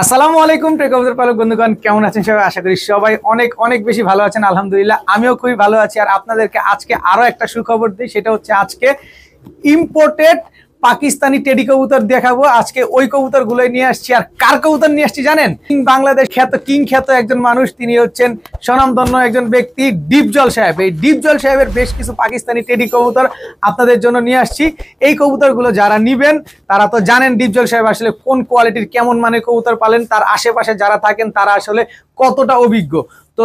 আসসালামু আলাইকুম প্রিয় কবুতর পালক বন্ধুগণ, কেমন আছেন সবাই? আশা করি সবাই অনেক অনেক বেশি ভালো আছেন। আলহামদুলিল্লাহ, আমিও খুবই ভালো আছি। আর আপনাদেরকে আজকে আরো একটা সুখবর দিই, সেটা হচ্ছে আজকে ইম্পোর্টেড পাকিস্তানি টেডি কবুতর দেখাবো। আজকে ওই কবুতর গুলোই নিয়ে আসছি। আর কার কবুতর নিয়ে আসছি জানেন? বাংলাদেশ খ্যাত একজন মানুষ, তিনি হচ্ছেন স্বনামধন্য একজন ব্যক্তি, ডিপজল সাহেব। এই ডিপজল সাহেবের বেশ কিছু পাকিস্তানি টেডি কবুতর আপনাদের জন্য নিয়ে আসছি। এই কবুতরগুলো যারা নিবেন তারা তো জানেন ডিপজল সাহেব আসলে কোন কোয়ালিটির কেমন মানের কবুতর পালেন, তার আশেপাশে যারা থাকেন তারা আসলে কতটা অভিজ্ঞ। তো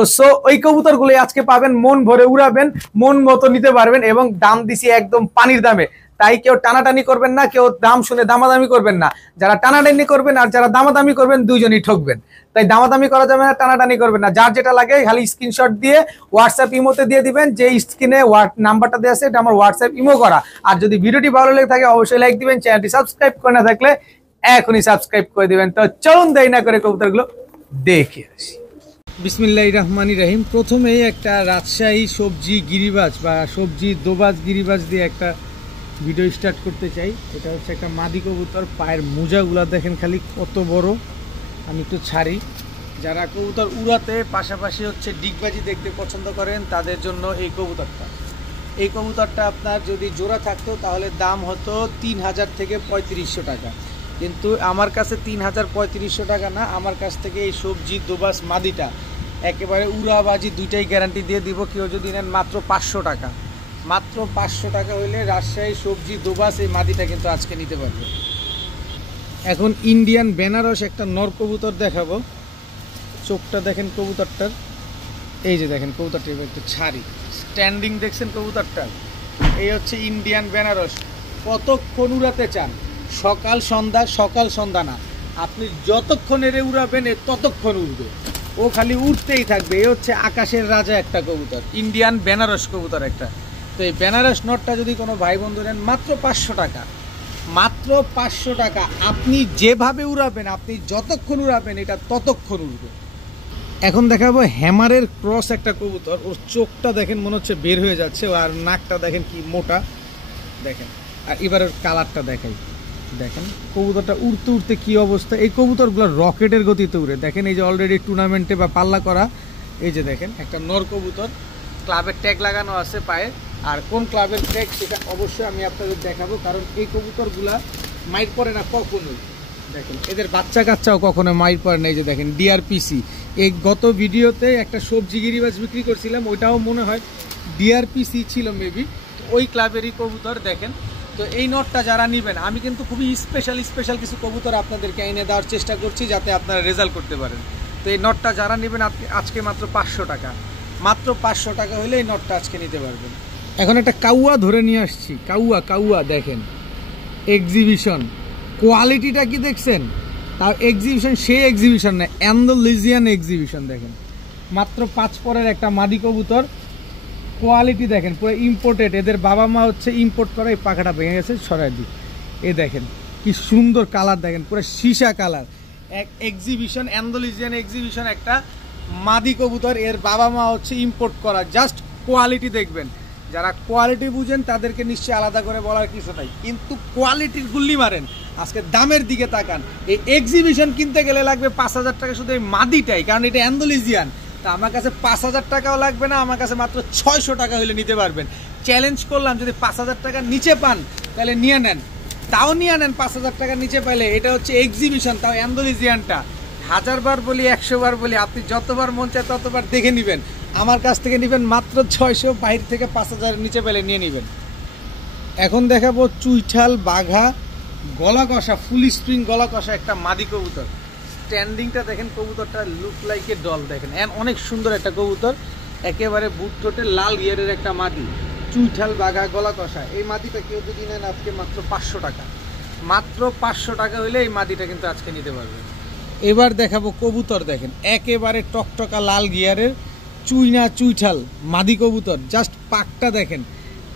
ওই কবুতরগুলো আজকে পাবেন, মন ভরে উড়াবেন, মন মতো নিতে পারবেন। এবং দাম দিছি একদম পানির দামে, তাই কেউ টানাটানি করবেন না, কেউ দাম শুনে দামাদামি করবেন না। যারা টানাটানি করবেন আর যারা দামাদামি করবেন দুইজনই ঠকবেন। তাই দামাদামি করা যাবে না, টানাটানি করবেন না। যার যেটা লাগে খালি স্ক্রিনশট দিয়ে হোয়াটসঅ্যাপ ইমোতে দিয়ে দিবেন। যে স্ক্রিনে নাম্বারটা দেওয়া আছে এটা আমার হোয়াটসঅ্যাপ ইমো করা। আর যদি ভিডিওটি ভালো লেগে থাকে অবশ্যই লাইক দিবেন, চ্যানেলটি সাবস্ক্রাইব করে না থাকলে এখনই সাবস্ক্রাইব করে দিবেন। তো চলুন দেরি না করে কবুতরগুলো দেখে আসি। বিসমিল্লাহির রহমানির রহিম। প্রথমেই একটা রাজশাহী সবজি গিরিবাজ বা সবজি দোবাজ গিরিবাজ দিয়ে একটা ভিডিও স্টার্ট করতে চাই। এটা হচ্ছে একটা মাদি কবুতর, পায়ের মোজাগুলো দেখেন খালি কত বড়। আমি একটু ছাড়ি। যারা কবুতর উড়াতে পাশাপাশি হচ্ছে ডিগবাজি দেখতে পছন্দ করেন তাদের জন্য এই কবুতরটা আপনার যদি জোড়া থাকতো তাহলে দাম হতো 3000 থেকে 3500 টাকা। কিন্তু আমার কাছে 3000-3500 টাকা না, আমার কাছ থেকে এই সবজি দোবাস মাদিটা একেবারে উড়াবাজি দুইটাই গ্যারান্টি দিয়ে দিব। কেউ যদি নেন মাত্র 500 টাকা, মাত্র 500 টাকা হইলে রাজশাহী সবজি দোবাস এই মাদিটা কিন্তু আজকে নিতে পারবে। এখন ইন্ডিয়ান বেনারস একটা নর কবুতর দেখাবো। চোখটা দেখেন কবুতরটার, এই যে দেখেন কবুতরটা একটু ছাড়ি, স্ট্যান্ডিং দেখছেন কবুতরটার। এই হচ্ছে ইন্ডিয়ান বেনারস। কতক্ষণ উড়াতে চান? সকাল সন্ধ্যা না, আপনি যতক্ষণ এরে উড়াবেন ততক্ষণ উড়বে, ও খালি উঠতেই থাকবে। এই হচ্ছে আকাশের রাজা একটা কবুতর, ইন্ডিয়ান বেনারস কবুতর একটা। তো এই বেনারস নটটা যদি কোনো ভাই বন্ধু নেন মাত্র 500 টাকা, মাত্র 500 টাকা। আপনি যেভাবে উড়াবেন, আপনি যতক্ষণ উড়াবেন এটা ততক্ষণ উড়বে। এখন দেখাবো হ্যামারের ক্রস একটা কবুতর। ওর চোখটা দেখেন মনে হচ্ছে বের হয়ে যাচ্ছে, আর নাকটা দেখেন কি মোটা দেখেন। আর এবার ওর কালারটা দেখাই, দেখেন কবুতরটা উড়তে উড়তে কি অবস্থা। এই কবুতরগুলো রকেটের গতিতে উড়ে। দেখেন এই যে অলরেডি টুর্নামেন্টে বা পাল্লা করা, এই যে দেখেন একটা নর কবুতর, ক্লাবের ট্যাগ লাগানো আছে পায়ে। আর কোন ক্লাবের ট্যাগ সেটা অবশ্যই আমি আপনাদের দেখাবো, কারণ এই কবুতরগুলা মাইর পড়ে না কখনোই। দেখেন এদের বাচ্চা কাচ্চাও কখনো মাইর পড়ে না। এই যে দেখেন ডিআরপিসি, এই গত ভিডিওতে একটা সবজি গিরিবাজ বিক্রি করছিলাম, ওইটাও মনে হয় ডিআরপিসি ছিল মেবি, ওই ক্লাবেরই কবুতর দেখেন। তো এই নটটা যারা নেবেন, আমি কিন্তু খুবই স্পেশাল কিছু কবুতর আপনাদেরকে এনে দেওয়ার চেষ্টা করছি যাতে আপনারা রেজাল্ট করতে পারেন। তো এই নটটা যারা নেবেন আজকে মাত্র 500 টাকা, মাত্র 500 টাকা হলে এই নটটা আজকে নিতে পারবেন। এখন একটা কাউয়া ধরে নিয়ে আসছি। কাউয়া দেখেন এক্সিবিশন, কোয়ালিটিটা কি দেখছেন? তার এক্সিবিশন সেই এক্সিবিশন না, অ্যান্ডালুজিয়ান এক্সিবিশন। দেখেন মাত্র 5 পরের একটা মাদি কবুতর, কোয়ালিটি দেখেন পুরো ইম্পোর্টেড। এদের বাবা মা হচ্ছে ইম্পোর্ট করা। এই পাখাটা ভেঙে গেছে, সরাই দিই। এ দেখেন কি সুন্দর কালার, দেখেন পুরো সীসা কালার। এক্সিবিশন, অ্যান্ডালুজিয়ান এক্সিবিশন একটা মাদি কবুতর, এর বাবা মা হচ্ছে ইম্পোর্ট করা। জাস্ট কোয়ালিটি দেখবেন, যারা কোয়ালিটি বুঝেন তাদেরকে নিশ্চয়ই আলাদা করে বলার কিছু নাই, কিন্তু কোয়ালিটির গুল্লি মারেন। আজকে দামের দিকে তাকান, এই এক্সিবিশন কিনতে গেলে লাগবে 5000 টাকা শুধু এই মাদিটাই, কারণ এটা অ্যান্ডালুজিয়ান। তা আমার কাছে 5000 টাকাও লাগবে না, আমার কাছে মাত্র 600 টাকা হলে নিতে পারবেন। চ্যালেঞ্জ করলাম, যদি 5000 টাকার নিচে পান তাহলে নিয়ে নেন, তাও নিয়ে নেন 5000 টাকার নিচে পাইলে। এটা হচ্ছে এক্সিবিশন, তাও অ্যান্ডালুজিয়ানটা। 1000 বার বলি 100 বার বলি, আপনি যতবার মন চায় ততবার দেখে নেবেন। আমার কাছ থেকে নেবেন মাত্র 600, বাইরে থেকে 5000 নিচে পেলে নিয়ে নেবেন। এখন দেখাবো চুইঠাল বাঘা গলা কষা, ফুল স্প্রিং গলা কষা একটা মাদি কবুতর। স্ট্যান্ডিংটা দেখেন, কবুতরটা লুক লাইক এ ডল। দেখেন অনেক সুন্দর একটা কবুতর, একেবারে বুট ঠোঁটে লাল গিয়ারের একটা মাদি, চুইঠাল বাঘা গলা কষা। এই মাদিটা কেউ যদি নেন আজকে মাত্র 500 টাকা, মাত্র 500 টাকা হলে এই মাদিটা কিন্তু আজকে নিতে পারবেন। এবার দেখাবো কবুতর, দেখেন একেবারে টকটকা লাল গিয়ারের চুইঠাল মাদি কবুতর। জাস্ট পাকটা দেখেন,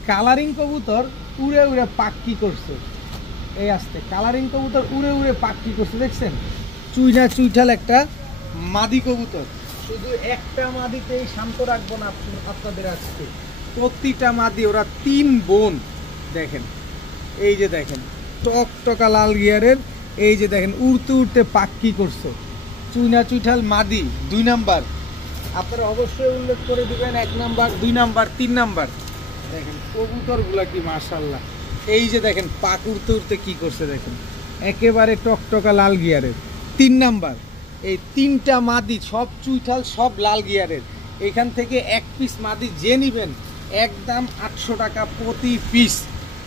কালারিং কবুতর উড়ে উড়ে পাক কি করছে। এই আসতে কালারিং কবুতর উড়ে উড়ে পাক কি করছে দেখছেন? চুইঠাল একটা মাদি কবুতর। শুধু একটা মাদিতেই শান্ত রাখবো না আপনাদের আজকে, প্রতিটা মাদি, ওরা 3 বোন। দেখেন এই যে দেখেন টকটকা লাল গিয়ারের এই যে দেখেন উড়তে উড়তে পাক কি করছে, চুইনা চুইঠাল মাদি 2 নাম্বার। আপনারা অবশ্যই উল্লেখ করে দিবেন 1 নাম্বার, 2 নাম্বার, 3 নাম্বার। দেখেন কবুতরগুলা কি মাশাআল্লাহ। এই যে দেখেন পাক উড়তে উড়তে কি করছে দেখেন, একেবারে টকটকা লাল গিয়ারের 3 নাম্বার। এই 3টা মাদি সব চুইঠাল, সব লাল গিয়ারের। এখান থেকে 1 পিস মাদি যে নিবেন একদম 800 টাকা প্রতি পিস,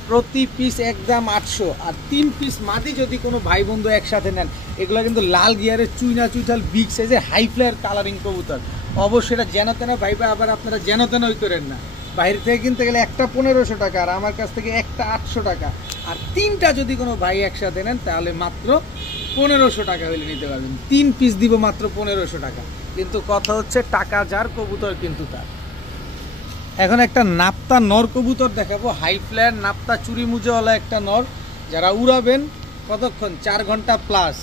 প্রতি পিস একদম 800। আর 3 পিস মাদি যদি কোনো ভাই বন্ধু একসাথে নেন, এগুলো কিন্তু লাল গিয়ারের চুইনা চুইঠাল বিগ সাইজের হাই ফ্লায়ার কালারিং কবুতর। অবশ্যই এটা যেন তেন ভাইবা, আবার আপনারা যেন তেনই করেন না। বাইরে থেকে কিনতে গেলে একটা 1500 টাকা, আর আমার কাছ থেকে একটা 800 টাকা। আর 3টা যদি কোনো ভাই একসাথে নেন তাহলে মাত্র 1500 টাকা হলে নিতে পারবেন। 3 পিস দিব মাত্র 1500 টাকা। কিন্তু কথা হচ্ছে টাকা যার, কবুতর কিন্তু তার। এখন একটা নাপ্তা নর কবুতর দেখাবো, হাই ফ্লায়ার নাপ্তা চুরি মুজেওয়ালা একটা নর। যারা উড়াবেন কতক্ষণ, 4 ঘন্টা প্লাস,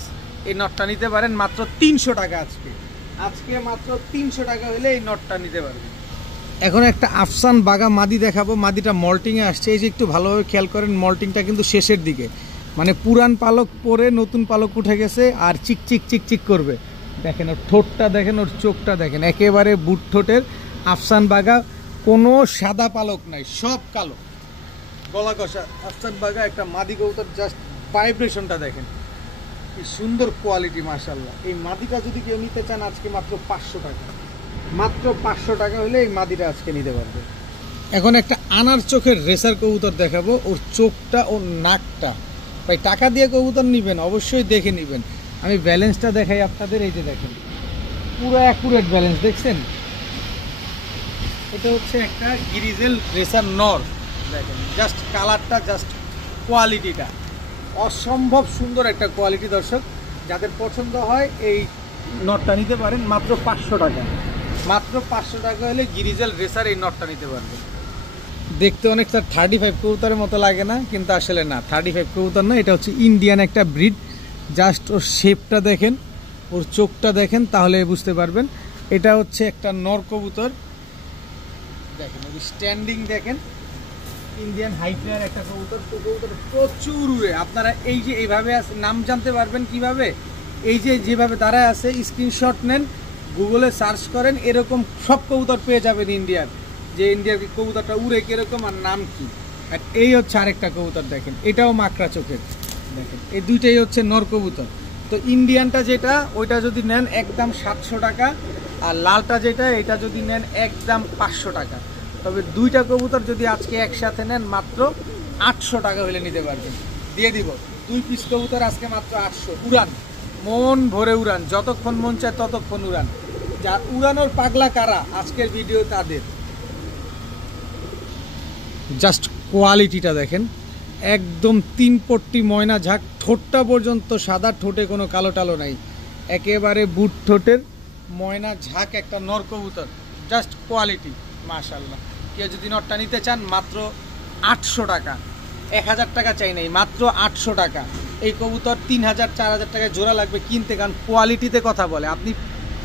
এই নটটা নিতে পারেন মাত্র 300 টাকা। আজকে মাত্র 300 টাকা হলে এই নটটা নিতে পারবেন। এখন একটা আফসান বাগা মাদি দেখাবো। মাদিটা মল্টিংয়ে আসছে, এই যে একটু ভালোভাবে খেয়াল করেন, মল্টিংটা কিন্তু শেষের দিকে, মানে পুরান পালক পরে নতুন পালক উঠে গেছে আর চিক চিক চিক চিক করবে। দেখেন ওর ঠোঁটটা দেখেন, ওর চোখটা দেখেন, একেবারে বুট ঠোঁটের আফসান বাগা, কোনো সাদা পালক নাই, সব কালো গলা কষা আফসান বাগা একটা মাদি কবুতর। জাস্ট ভাইব্রেশনটা দেখেন কি সুন্দর কোয়ালিটি মাশাআল্লাহ। এই মাদিটা যদি কেউ নিতে চান আজকে মাত্র 500 টাকা, মাত্র 500 টাকা হলে এই মাদিটা আজকে নিতে পারবে। এখন একটা আনার চোখের রেসার কবুতর দেখাবো। ওর চোখটা, ওর নাকটা, ভাই টাকা দিয়ে কবুতর নিবেন অবশ্যই দেখে নেবেন। আমি ব্যালেন্সটা দেখাই আপনাদের, এই যে দেখেন পুরো অ্যাকুরেট ব্যালেন্স দেখছেন। এটা হচ্ছে একটা গিরিজেল রেসার নর, দেখেন জাস্ট কালারটা, জাস্ট কোয়ালিটিটা অসম্ভব সুন্দর একটা কোয়ালিটি। দর্শক যাদের পছন্দ হয় এই নটটা নিতে পারেন মাত্র 500 টাকা, মাত্র 500 টাকা হলে গিরিজেল রেসার এই নটটা নিতে পারবেন। দেখতে অনেকটা 35 কবুতরের মতো লাগে না, কিন্তু আসলে না, 35 কবুতর না, এটা হচ্ছে ইন্ডিয়ান একটা ব্রিড। জাস্ট ওর শেপটা দেখেন, ওর চোখটা দেখেন, তাহলে বুঝতে পারবেন। এটা হচ্ছে একটা নর কবুতর, দেখেন ওই স্ট্যান্ডিং দেখেন, ইন্ডিয়ান হাই ফ্লায়ার একটা কবুতর। তো কবুতর প্রচুর উড়ে। আপনারা এই যে এইভাবে আছে, নাম জানতে পারবেন কিভাবে, এই যে যেভাবে দাঁড়ায় আছে, স্ক্রিনশট নেন, গুগলে সার্চ করেন, এরকম সব কবুতর পেয়ে যাবেন ইন্ডিয়ার, যে ইন্ডিয়ার কবুতরটা উড়ে কিরকম আর নাম কি। আর এই হচ্ছে আরেকটা কবুতর দেখেন, এটাও মাকড়া চোখের, দেখেন এই দুইটাই হচ্ছে নর কবুতর। তো ইন্ডিয়ানটা যেটা, ওইটা যদি নেন একদম 700 টাকা, আর লালটা যেটা, এটা যদি নেন একদম 500 টাকা। তবে 2টা কবুতর যদি আজকে একসাথে নেন মাত্র 800 টাকা হলে নিতে পারবেন, দিয়ে দিব। 2 পিস কবুতর আজকে মাত্র 800। উড়ান, মন ভরে উড়ান, যতক্ষণ মন চায় ততক্ষণ উড়ান। যা উড়ানোর পাগলা কারা, আজকের ভিডিও তাদের। জাস্ট কোয়ালিটিটা দেখেন, একদম 3 পট্টি ময়না ঝাঁক, ঠোঁটটা পর্যন্ত সাদা, ঠোঁটে কোনো কালো টালো নাই, একেবারে বুট ঠোঁটের ময়না ঝাঁক একটা নর কবুতর। জাস্ট কোয়ালিটি মাশাআল্লাহ। কেউ যদি নটটা নিতে চান মাত্র 800 টাকা, 1000 টাকা চাই নাই, মাত্র 800 টাকা। এই কবুতর 3000 4000 টাকায় জোড়া লাগবে কিনতে, কারণ কোয়ালিটিতে কথা বলে।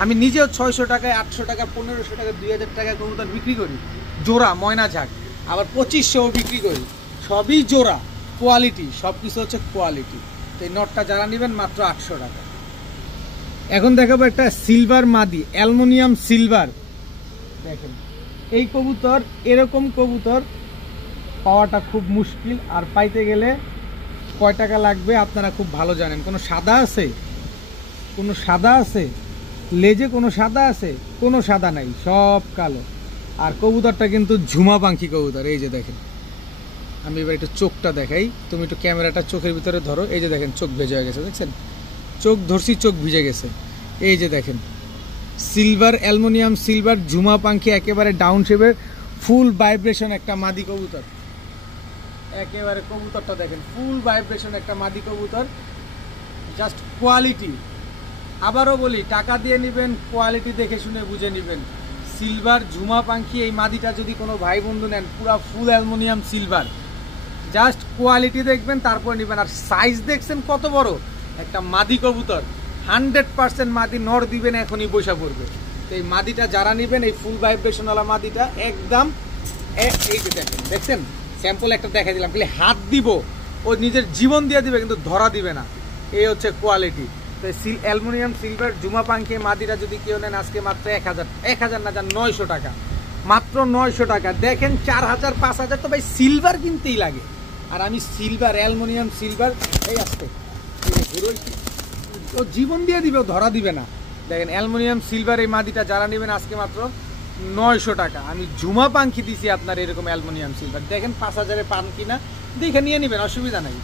আমি নিজেও 600 টাকায়, 800 টাকা, 1500 টাকা, 2000 টাকায় কবুতর বিক্রি করি জোড়া ময়না ঝাঁক, আবার 2500 বিক্রি করি, সবই জোড়া। কোয়ালিটি, সব কিছু হচ্ছে কোয়ালিটি। তো এই নটটা যারা নেবেন মাত্র 800 টাকা। এখন দেখাবো একটা সিলভার মাদি, অ্যালুমিনিয়াম সিলভার। দেখেন এই কবুতর, এরকম কবুতর পাওয়াটা খুব মুশকিল, আর পাইতে গেলে কয় টাকা লাগবে আপনারা খুব ভালো জানেন। কোনো সাদা আছে, কোনো সাদা আছে লেজে, কোনো সাদা আছে, কোনো সাদা নাই, সব কালো। আর কবুতরটা কিন্তু ঝুমা পাখি কবুতর। এই যে দেখেন, আমি এবার একটু চোখটা দেখাই, তুমি একটু ক্যামেরাটা চোখের ভিতরে ধরো। এই যে দেখেন চোখ ভেজে হয়ে গেছে, দেখছেন চোখ ধরছি, চোখ ভিজে গেছে। এই যে দেখেন সিলভার, অ্যালুমিনিয়াম সিলভার ঝুমা পাখি, একেবারে ডাউন শেপের, ফুল ভাইব্রেশন একটা মাদি কবুতর। একেবারে কবুতরটা দেখেন, ফুল ভাইব্রেশন একটা মাদি কবুতর। Just quality. আবারও বলি, টাকা দিয়ে নেবেন, কোয়ালিটি দেখে শুনে বুঝে নেবেন। সিলভার ঝুমা পাখি, এই মাদিটা যদি কোনো ভাই বন্ধু নেন, পুরা ফুল অ্যালুমিনিয়াম সিলভার, জাস্ট কোয়ালিটি দেখবেন তারপর নেবেন। আর সাইজ দেখছেন কত বড় একটা মাদি কবুতর, 100% মাদি, নর দিবেন এখনই বসা পড়বে। তো এই মাদিটা যারা নেবেন, এই ফুল ভাইব্রেশনওয়ালা মাদিটা একদম, এই যে দেখেন, দেখছেন স্যাম্পল একটা দেখা দিলাম, খালি হাত দিব, ও নিজের জীবন দিয়ে দিবে কিন্তু ধরা দিবে না। এই হচ্ছে কোয়ালিটি। তো অ্যালুমিনিয়াম সিলভার জুমা পাঙ্খি মাদিটা যদি কেউ নেন আজকে মাত্র 1000 না যান 900 টাকা, মাত্র 900 টাকা। দেখেন 4000 5000 তো ভাই সিলভার কিনতেই লাগে, আর আমি সিলভার অ্যালুমিনিয়াম সিলভার এই আসতে ও জীবন দিয়ে দিবে, ধরা দিবে না। দেখেন অ্যালুমিনিয়াম সিলভার এই মাদিটা যারা নেবেন আজকে মাত্র 900 টাকা। আমি জুমা পাঙ্খি দিছি আপনার এরকম অ্যালুমিনিয়াম সিলভার, দেখেন 5000-এ পান কিনা দেখে নিয়ে নেবেন, অসুবিধা নাই।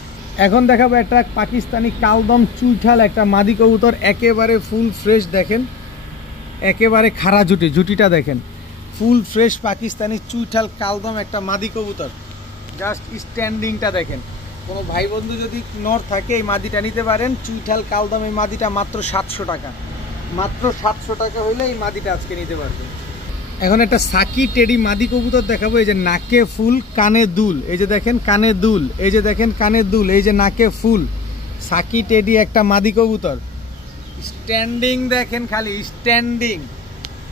এখন দেখাবো একটা পাকিস্তানি কালদম চুইঠাল একটা মাদি কবুতর, একেবারে ফুল ফ্রেশ। দেখেন একেবারে খাড়া জুটিটা দেখেন, ফুল ফ্রেশ পাকিস্তানি চুইঠাল কালদম একটা মাদি কবুতর। জাস্ট স্ট্যান্ডিংটা দেখেন। কোনো ভাই বন্ধু যদি নর থাকে এই মাদিটা নিতে পারেন, চুইঠাল কালদম এই মাদিটা মাত্র 700 টাকা, মাত্র 700 টাকা হইলে এই মাদিটা আজকে নিতে পারবেন। এখন একটা সাকি টেডি মাদি কবুতর দেখাবো। এই যে নাকে ফুল কানে দুল, এই যে দেখেন কানে দুল, এই যে দেখেন কানে দুল, এই যে নাকে ফুল, সাকি টেডি একটা মাদি কবুতর। স্ট্যান্ডিং দেখেন, খালি স্ট্যান্ডিং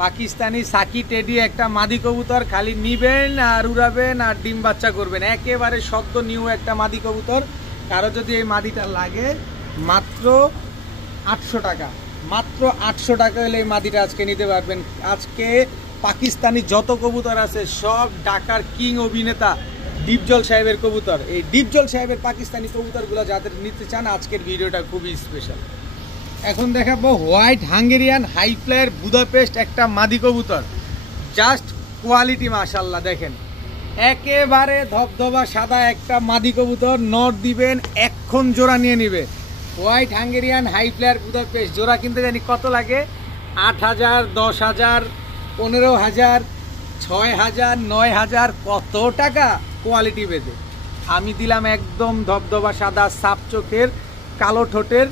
পাকিস্তানি সাকি টেডি একটা মাদি কবুতর। খালি নিবেন আর উড়াবেন আর ডিম বাচ্চা করবেন, একেবারে সদ্য নিউ একটা মাদি কবুতর। কারো যদি এই মাদিটা লাগে মাত্র 800 টাকা, মাত্র 800 টাকা হলে এই মাদিটা আজকে নিতে পারবেন। আজকে পাকিস্তানি যত কবুতর আছে সব ঢাকার কিং অভিনেতা ডিপজল সাহেবের কবুতর। এই ডিপজল সাহেবের পাকিস্তানি কবুতরগুলো যাদের নিতে চান আজকের ভিডিওটা খুবই স্পেশাল। এখন দেখাবো white Hungarian high flyer Budapest একটা মাদি কবুতর। জাস্ট কোয়ালিটি মাশাআল্লাহ দেখেন, একেবারে ধবধবা সাদা একটা মাদি কবুতর। নর দিবেন এখন জোড়া নিয়ে নিবে। White Hungarian high flyer Budapest জোড়া কিনতে জানি কত লাগে, 8000, 10000, 15000, 6000, 9000, কত টাকা কোয়ালিটি বেঁধে। আমি দিলাম একদম ধবধবা সাদা সাপ চোখের কালো ঠোঁটের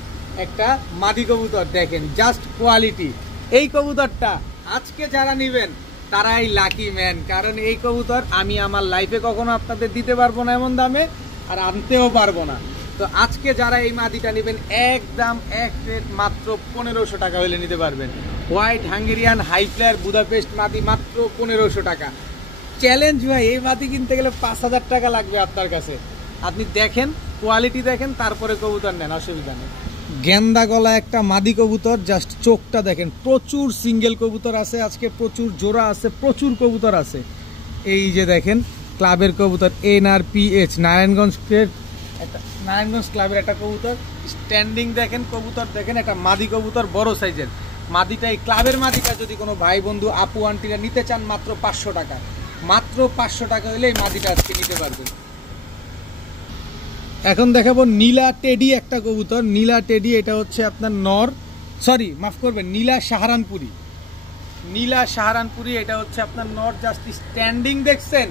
একটা মাদি কবুতর। দেখেন জাস্ট কোয়ালিটি। এই কবুতরটা আজকে যারা নেবেন তারাই লাকি ম্যান, কারণ এই কবুতর আমি আমার লাইফে কখনো আপনাদের দিতে পারবো না এমন দামে, আর আনতেও পারবো না। তো আজকে যারা এই মাদিটা নেবেন একদম এক রেট মাত্র 1500 টাকা হলে নিতে পারবেন। White Hungarian high flyer Budapest মাদি মাত্র 1500 টাকা। চ্যালেঞ্জ ভাই, এই মাদি কিনতে গেলে 5000 টাকা লাগবে আপনার কাছে। আপনি দেখেন কোয়ালিটি দেখেন তারপরে কবুতর নেন, অসুবিধা নেই। গেন্দা গলা একটা মাদি কবুতর, জাস্ট চোখটা দেখেন। প্রচুর সিঙ্গেল কবুতর আছে আজকে, প্রচুর জোড়া আছে, প্রচুর কবুতর আছে। এই যে দেখেন ক্লাবের কবুতর NRPH নারায়ণগঞ্জ ক্লাবের একটা কবুতর। স্ট্যান্ডিং দেখেন, কবুতর দেখেন, একটা মাদি কবুতর বড় সাইজের মাদিটা। এই ক্লাবের মাদিটা যদি কোনো ভাই বন্ধু আপু আন্টিরা নিতে চান মাত্র 500 টাকা, মাত্র 500 টাকা হলে এই মাদিটা আজকে নিতে পারবেন। এখন দেখাবো নীলা টেডি একটা কবুতর। নীলা টেডি এটা হচ্ছে আপনার নর, সরি মাফ করবেন, নীলা সাহারানপুরি। নীলা সাহারানপুরি এটা হচ্ছে আপনার নর। জাস্ট স্ট্যান্ডিং দেখছেন,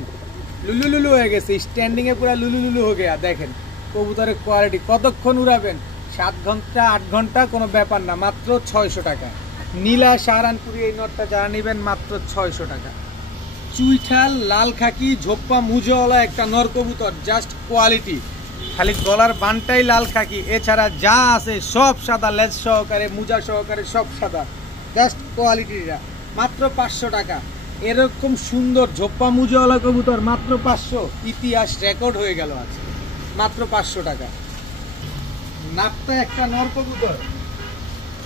লুলু লুলু হয়ে গেছে, স্ট্যান্ডিং এ পুরো লুলু লুলু হয়ে গেছে। দেখেন কবুতরের কোয়ালিটি। কতক্ষণ উড়াবেন? 7 ঘন্টা 8 ঘন্টা, কোনো ব্যাপার না, মাত্র 600 টাকা। নীলা সাহারানপুরি এই নরটা যারা নেবেন মাত্র 600 টাকা। চুইঠাল লাল খাকি ঝোপ্পা মুজোওয়ালা একটা নর কবুতর, জাস্ট কোয়ালিটি। খালি গলার বানটাই লাল খাকি, এছাড়া যা আছে সব সাদা, লেজ সহকারে মুজা সহকারে সব সাদা। জাস্ট কোয়ালিটিটা মাত্র 500 টাকা। এরকম সুন্দর ঝোপ্পা মুজোওয়ালা কবুতর মাত্র 500, ইতিহাস রেকর্ড হয়ে গেল আজ, মাত্র 500 টাকা। নাপতা একটা নর কবুতর,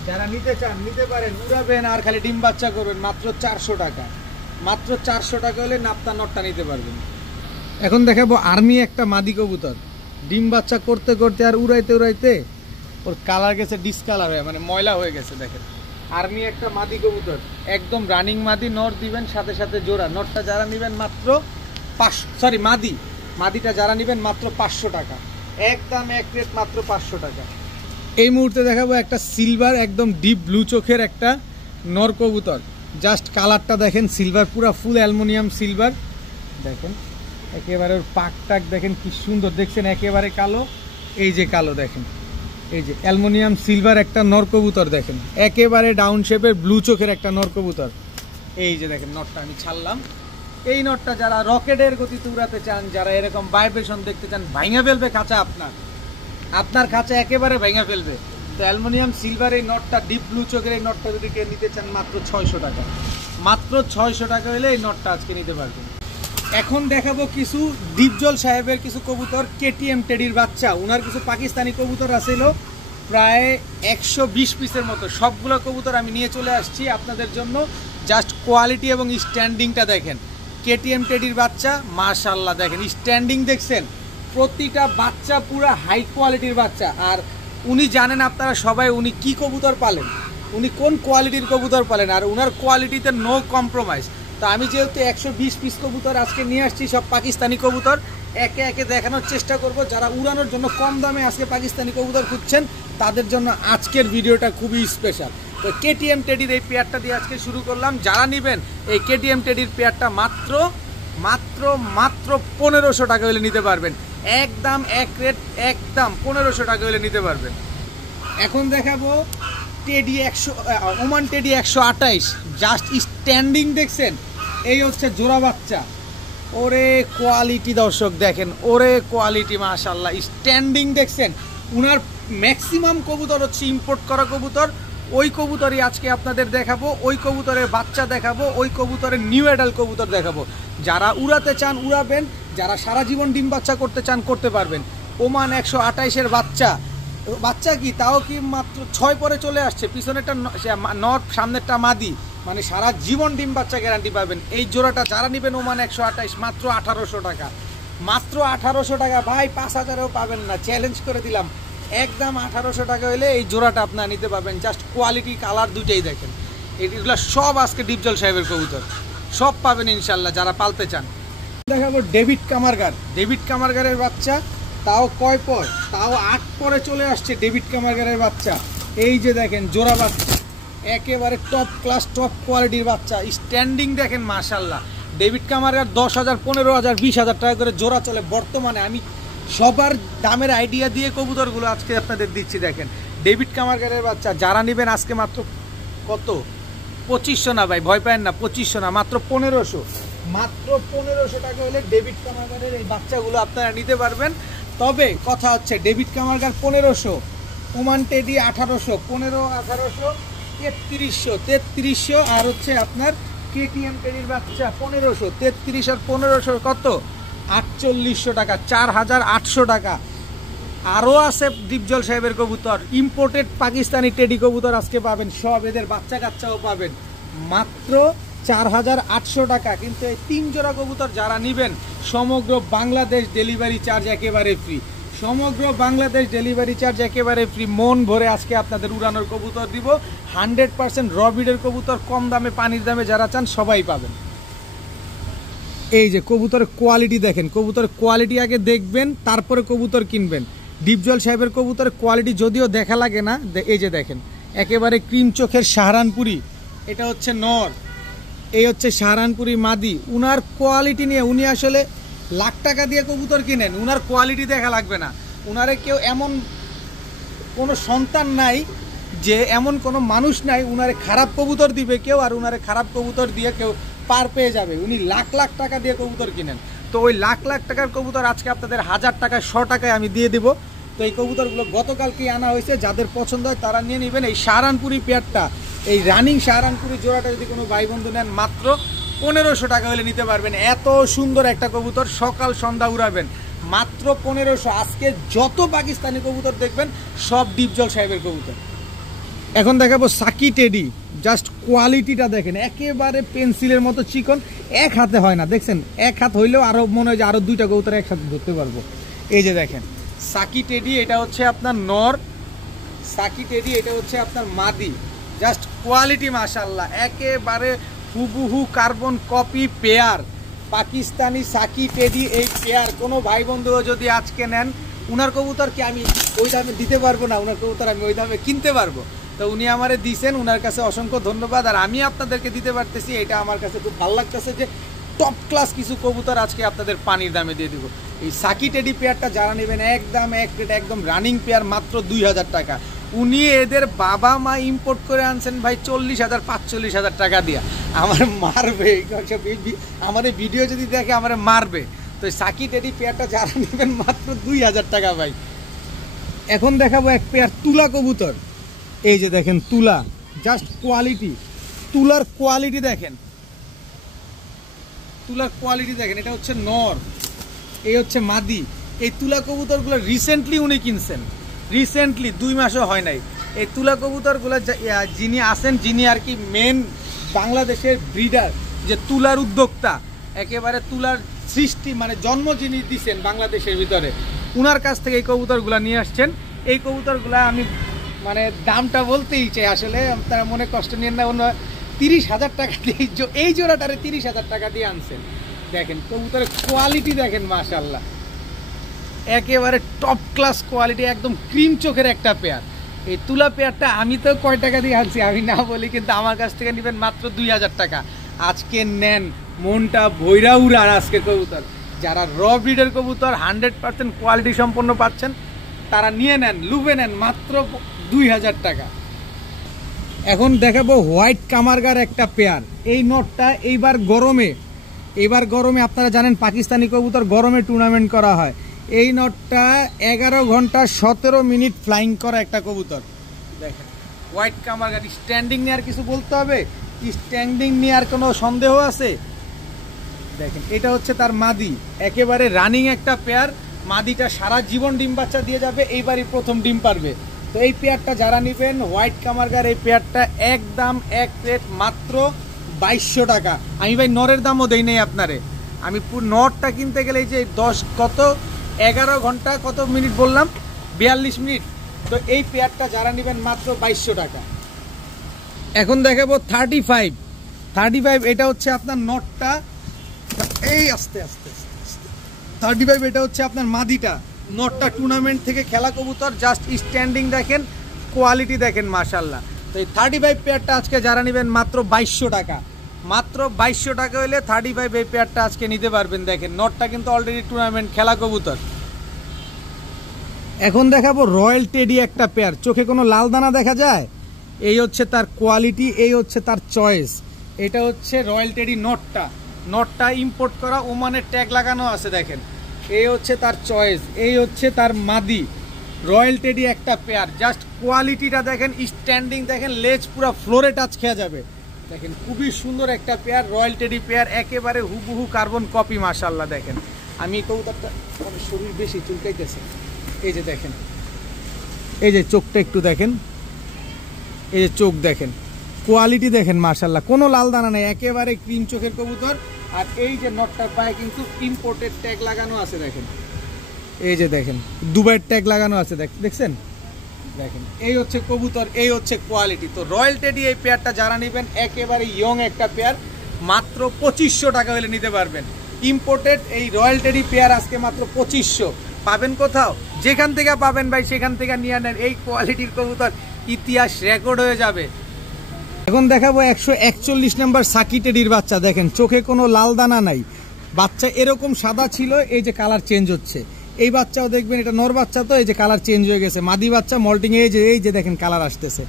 যারা নিতে চান নিতে পারেন, উড়াবেন আর খালি ডিম বাচ্চা করবেন, মাত্র 400 টাকা। মাত্র 400 টাকা হলে নাপতা নরটা নিতে পারবেন। এখন দেখাবো আর্মি একটা মাদি কবুতর। ডিম বাচ্চা করতে করতে আর উড়াইতে উড়াইতে ওর কালার গেছে ডিসকালার হয়ে, মানে ময়লা হয়ে গেছে। দেখেন আর্মি একটা মাদি কবুতর, একদম রানিং মাদি। নর দিবেন সাথে সাথে জোড়া। নরটা যারা নেবেন মাত্র 500, সরি মাদিটা যারা নেবেন মাত্র 500 টাকা, একদম এক রেট মাত্র 500 টাকা। এই মুহূর্তে দেখাবো একটা সিলভার একদম ডিপ ব্লু চোখের একটা নর কবুতর। জাস্ট কালারটা দেখেন, সিলভার, পুরা ফুল অ্যালুমিনিয়াম সিলভার। দেখেন একেবারে ওর পাক টাক দেখেন কি সুন্দর, দেখছেন একেবারে কালো। এই যে কালো দেখেন, এই যে অ্যালুমিনিয়াম সিলভার একটা নর কবুতর। দেখেন একেবারে ডাউন শেপের ব্লু চোখের একটা নর কবুতর। এই যে দেখেন নটটা আমি ছাড়লাম। এই নটটা যারা রকেটের গতিতে উড়াতে চান, যারা এরকম ভাইব্রেশন দেখতে চান, ভাঙা ফেলবে খাঁচা, আপনার খাঁচা একেবারে ভাঙা ফেলবে। তো অ্যালুমিনিয়াম সিলভার এই নটটা, ডিপ ব্লু চোখের এই নটটা যদি কেউ নিতে চান মাত্র 600 টাকা, মাত্র 600 টাকা হলে এই নটটা আজকে নিতে পারবেন। এখন দেখাবো কিছু ডিপজল সাহেবের কিছু কবুতর, KTM টেডির বাচ্চা। ওনার কিছু পাকিস্তানি কবুতর আছিল, প্রায় 120 পিসের মতো। সবগুলো কবুতর আমি নিয়ে চলে আসছি আপনাদের জন্য। জাস্ট কোয়ালিটি এবং স্ট্যান্ডিংটা দেখেন। কেটিএম টেডির বাচ্চা মাশাআল্লাহ, দেখেন স্ট্যান্ডিং দেখছেন, প্রতিটা বাচ্চা পুরো হাই কোয়ালিটির বাচ্চা। আর উনি জানেন আপনারা সবাই উনি কি কবুতর পালেন, উনি কোন কোয়ালিটির কবুতর পালেন, আর ওনার কোয়ালিটিতে নো কম্প্রোমাইজ। তো আমি যেহেতু 120 পিস কবুতর আজকে নিয়ে আসছি, সব পাকিস্তানি কবুতর, একে একে দেখানোর চেষ্টা করব। যারা উড়ানোর জন্য কম দামে আজকে পাকিস্তানি কবুতর খুঁজছেন তাদের জন্য আজকের ভিডিওটা খুবই স্পেশাল। তো কেটিএম টেডির এই পেয়ারটা দিয়ে আজকে শুরু করলাম। যারা নেবেন এই কেটিএম টেডির পেয়ারটা মাত্র মাত্র মাত্র 1500 টাকা হলে নিতে পারবেন। একদম এক রেট, একদম 1500 টাকা হলে নিতে পারবেন। এখন দেখাবো teddy Oman teddy 128। Just standing দেখছেন, এই হচ্ছে জোড়া বাচ্চা। ওরে কোয়ালিটি দর্শক দেখেন, ওরে কোয়ালিটি মাশাআল্লাহ। স্ট্যান্ডিং দেখছেন, উনার ম্যাক্সিমাম কবুতর হচ্ছে ইম্পোর্ট করা কবুতর। ওই কবুতরই আজকে আপনাদের দেখাবো, ওই কবুতরের বাচ্চা দেখাবো, ওই কবুতরের নিউ অ্যাডাল্ট কবুতর দেখাবো। যারা উড়াতে চান উড়াবেন, যারা সারা জীবন ডিম বাচ্চা করতে চান করতে পারবেন। ওমান 128-এর বাচ্চা কি তাও কি মাত্র 6 পরে চলে আসছে। পিছনেরটা নর, সামনেরটা মাদি, মানে সারা জীবন ডিম বাচ্চা গ্যারান্টি পাবেন। এই জোড়াটা যারা নেবেন ওমান 128 মাত্র 1800 টাকা, মাত্র 1800 টাকা ভাই, 5000-এও পাবেন না, চ্যালেঞ্জ করে দিলাম। একদম 1800 টাকা হলে এই জোড়াটা আপনারা নিতে পারবেন। জাস্ট কোয়ালিটি কালার দুইটাই দেখেন। এগুলো সব আজকে ডিপজল সাহেবের কবুতর, সব পাবেন ইনশাল্লাহ যারা পালতে চান। দেখাবো ডেভিড কামারগারের বাচ্চা, তাও কয় পর, তাও 8 পরে চলে আসছে ডেভিড কামারগারের বাচ্চা। এই যে দেখেন জোড়া বাচ্চা, একেবারে টপ ক্লাস টপ কোয়ালিটির বাচ্চা। স্ট্যান্ডিং দেখেন মাশাআল্লাহ। ডেভিড কামারগার 10,000, 15,000, 20,000 টাকা করে জোড়া চলে বর্তমানে। আমি সবার দামের আইডিয়া দিয়ে কবুতরগুলো আজকে আপনাদের দিচ্ছি। দেখেন ডেভিড কামারগারের বাচ্চা যারা নেবেন আজকে মাত্র কত, 2500 না ভাই, ভয় পায়েন না, 2500 না, মাত্র 1500। মাত্র 1500 টাকা হলে ডেভিড কামারগারের এই বাচ্চাগুলো আপনারা নিতে পারবেন। তবে কথা হচ্ছে ডেভিড কামারগার 1500, ওমান টেডি 1800, 15, 1800, 3300, আর হচ্ছে আপনার কেটিএম টেডির বাচ্চা 1500, 33 আর 1500 কত, 4800 টাকা, 4800 টাকা। আরও আছে ডিপজল সাহেবের কবুতর, ইম্পোর্টেড পাকিস্তানি টেডি কবুতর আজকে পাবেন, সব এদের বাচ্চা কাচ্চাও পাবেন মাত্র 4800 টাকা। কিন্তু এই 3 জোড়া কবুতর যারা নেবেন সমগ্র বাংলাদেশ ডেলিভারি চার্জ একেবারে ফ্রি, সমগ্র বাংলাদেশ ডেলিভারি চার্জ একেবারে ফ্রি। মন ভরে আজকে আপনাদের উড়ানোর কবুতর দিব। 100% রবিডের কবুতর, কম দামে পানির দামে যারা চান সবাই পাবেন। এই যে কবুতরের কোয়ালিটি দেখেন, কবুতরের কোয়ালিটি আগে দেখবেন তারপরে কবুতর কিনবেন। ডিপজল সাহেবের কবুতরের কোয়ালিটি যদিও দেখা লাগে না, এই যে দেখেন একেবারে ক্রিম চোখের সাহারানপুরি, এটা হচ্ছে নর, এই হচ্ছে সাহারানপুরি মাদি। উনার কোয়ালিটি নিয়ে উনি আসলে লাখ টাকা দিয়ে কবুতর কিনেন, উনার কোয়ালিটি দেখা লাগবে না। উনারে কেউ এমন কোনো সন্তান নাই, যে এমন কোনো মানুষ নাই উনারে খারাপ কবুতর দিবে কেউ, আর উনারে খারাপ কবুতর দিয়ে কেউ পার পেয়ে যাবে। উনি লাখ লাখ টাকা দিয়ে কবুতর কিনেন। তো ওই লাখ লাখ টাকার কবুতর আজকে আপনাদের 1000 টাকায়, 100 টাকায় আমি দিয়ে দিব। তো এই কবুতরগুলো গতকালকেই আনা হয়েছে, যাদের পছন্দ হয় তারা নিয়ে নেবেন। এই সাহারানপুরি পেয়ারটা, এই রানিং সাহারানপুরি জোড়াটা যদি কোনো ভাই বন্ধু নেন মাত্র 1500 টাকা হলে নিতে পারবেন। এত সুন্দর একটা কবুতর, সকাল সন্ধ্যা উড়াবেন মাত্র 1500। আজকে যত পাকিস্তানি কবুতর দেখবেন সব ডিপজল সাহেবের কবুতর। এখন দেখাবো সাকি টেডি, জাস্ট কোয়ালিটিটা দেখেন, একেবারে পেন্সিলের মতো চিকন, এক হাতে হয় না, দেখছেন এক হাত হইলেও আরো মনে হয় যে আরো 2টা কবুতর একসাথে ধরতে পারবো। এই যে দেখেন সাকি টেডি, এটা হচ্ছে আপনার নর, সাকি টেডি এটা হচ্ছে আপনার মাদি। জাস্ট কোয়ালিটি মাশাআল্লাহ, একেবারে হুবহু কার্বন কপি পেয়ার পাকিস্তানি সাকি টেডি। এই পেয়ার কোনো ভাই বন্ধুও যদি আজকে নেন, উনার কবুতরকে আমি ওই দামে দিতে পারবো না, উনার কবুতর আমি ওই দামে কিনতে পারবো। তো উনি আমারে দিয়েছেন, উনার কাছে অসংখ্য ধন্যবাদ। আর আমি আপনাদেরকে দিতে পারতেছি, এটা আমার কাছে খুব ভালো লাগতেছে যে টপ ক্লাস কিছু কবুতর আজকে আপনাদের পানির দামে দিয়ে দিব। এই সাকি টেডি পেয়ারটা যারা নেবেন একদম এক রেট, একদম রানিং পেয়ার, মাত্র 2000 টাকা। উনি এদের বাবা মা ইম্পোর্ট করে আনছেন ভাই 40,000, 45,000 টাকা দিয়া। আমার মারবে, আমার এই ভিডিও যদি দেখে আমার মারবে। তো সাকি টেডি পেয়ারটা যারা নেবেন মাত্র 2000 টাকা ভাই। এখন দেখাবো এক পেয়ার তুলা কবুতর। এই যে দেখেন তুলা, জাস্ট কোয়ালিটি, তুলার কোয়ালিটি দেখেন, তুলার কোয়ালিটি দেখেন। এটা হচ্ছে নর, এই হচ্ছে মাদি। এই তুলা কবুতরগুলো রিসেন্টলি উনি কিনছেন, রিসেন্টলি 2 মাসও হয় নাই। এই তুলা কবুতরগুলো যিনি আছেন, যিনি আর কি মেন বাংলাদেশের ব্রিডার, যে তুলার উদ্যোক্তা, একেবারে তুলার সৃষ্টি মানে জন্ম যিনি দিচ্ছেন বাংলাদেশের ভিতরে, উনার কাছ থেকে এই কবুতরগুলো নিয়ে আসছেন। এই কবুতরগুলো আমি মানে দামটা বলতেই চাই, আসলে তারা মনে কষ্ট নিয়ে না, অন্য 30,000 টাকা দিয়ে এই জোড়াটারে 30,000 টাকা দিয়ে আনছেন। দেখেন কবুতরের কোয়ালিটি দেখেন, মাশাআল্লাহ একেবারে টপ ক্লাস কোয়ালিটি, একদম ক্রিম চোখের একটা পেয়ার। এই তুলা পেয়ারটা আমি তো কয় টাকা দিয়ে আনছি আমি না বলি, কিন্তু আমার কাছ থেকে নেবেন মাত্র 2,000 টাকা। আজকে নেন, মনটা ভৈরা উড়ার আজকের কবুতর। যারা র ব্রিডের কবুতর 100% কোয়ালিটি সম্পন্ন পাচ্ছেন, তারা নিয়ে নেন, লুবে নেন, মাত্র 2,000 টাকা। এখন দেখাবো হোয়াইট কামারগার একটা পেয়ার। এই নটটা এইবার গরমে আপনারা জানেন পাকিস্তানি কবুতর গরমে টুর্নামেন্ট করা হয়। এই নটটা 11 ঘন্টা 17 মিনিট ফ্লাইং করা একটা কবুতর। দেখেন হোয়াইট কামারগার। স্ট্যান্ডিং নিয়ে আর কিছু বলতে হবে? স্ট্যান্ডিং নিয়ে আর কোনো সন্দেহ আছে? দেখেন এটা হচ্ছে তার মাদি, একেবারে রানিং একটা পেয়ার। মাদিটা সারা জীবন ডিম বাচ্চা দিয়ে যাবে, এইবারই প্রথম ডিম পারবে। তো এই পেয়ারটা যারা নেবেন হোয়াইট কামারগার, এই পেয়ারটা একদম এক রেট মাত্র 2200 টাকা। আমি ভাই নরের দামও দেই নাই আপনারে, আমি পুরো নটটা কিনতে গেলে এই যে 11 ঘন্টা কত মিনিট বললাম, 42 মিনিট। তো এই পেয়ারটা যারা নেবেন মাত্র 2200 টাকা। এখন দেখাবো 35। এটা হচ্ছে আপনার নটটা, এই আস্তে আস্তে 35 এটা হচ্ছে আপনার মাদিটা। নটটা টুর্নামেন্ট থেকে খেলা কবুতর, জাস্ট স্ট্যান্ডিং দেখেন, কোয়ালিটি দেখেন, মাশাআল্লাহ। তো এই 35 পেয়ারটা আজকে যারা নেবেন মাত্র 2200 টাকা। মাত্র 2200 টাকা হলে 35 এই পেয়ারটা আজকে নিতে পারবেন। দেখেন নটটা কিন্তু অলরেডি টুর্নামেন্ট খেলা কবুতর। এখন দেখাবো রয়্যাল টেডি একটা পেয়ার। চোখে কোনো লাল দানা দেখা যায়? এই হচ্ছে তার কোয়ালিটি, এই হচ্ছে তার চয়েস। এটা হচ্ছে রয়্যাল টেডি নটটা ইম্পোর্ট করা, ওমানের ট্যাগ লাগানো আছে। দেখেন এই হচ্ছে তার চয়েস, এই হচ্ছে তার মাদি। রয়্যাল টেডি একটা পেয়ার, জাস্ট কোয়ালিটিটা দেখেন, স্ট্যান্ডিং দেখেন, লেজ পুরো ফ্লোরে টাচ খেয়ে যাবে। দেখেন খুবই সুন্দর একটা পেয়ার, রয়্যাল টেডি পেয়ার, একেবারে হুবহু কার্বন কপি, মাশাআল্লাহ। দেখেন আমি কবুতরটা, শরীর বেশি চুলকাইতেছে, এই যে দেখেন, এই যে চোখটা একটু দেখেন, এই যে চোখ দেখেন, কোয়ালিটি দেখেন, মাশাআল্লাহ কোনো লাল দানা নেই, একেবারে ক্রিম চোখের কবুতর। আর এই যে নটটার পায়ে কিন্তু ইম্পোর্টেড ট্যাগ লাগানো আছে। দেখেন এই যে দেখেন দুবাইয়ের ট্যাগ লাগানো আছে, দেখছেন? দেখেন এই হচ্ছে কবুতর, এই হচ্ছে কোয়ালিটি। তো রয়্যাল টেডি এই পেয়ারটা যারা নেবেন, একেবারে ইয়ং একটা পেয়ার, মাত্র 2500 টাকা হলে নিতে পারবেন। ইম্পোর্টেড এই রয়্যাল টেডি পেয়ার আজকে মাত্র 2500। পাবেন কোথাও? যেখান থেকে পাবেন ভাই সেখান থেকে নিয়ে নেন। এই কোয়ালিটির কবুতর ইতিহাস রেকর্ড হয়ে যাবে। এখন দেখাবো 141 নাম্বার সাকি টেডির বাচ্চা। দেখেন চোখে কোনো লাল দানা নাই, বাচ্চা এরকম সাদা ছিল, এই যে কালার চেঞ্জ হচ্ছে। এই বাচ্চাও দেখবেন, এটা নর বাচ্চা, তো এই যে কালার চেঞ্জ হয়ে গেছে। মাদি বাচ্চা মল্টিং, এই যে দেখেন কালার আসতেছে।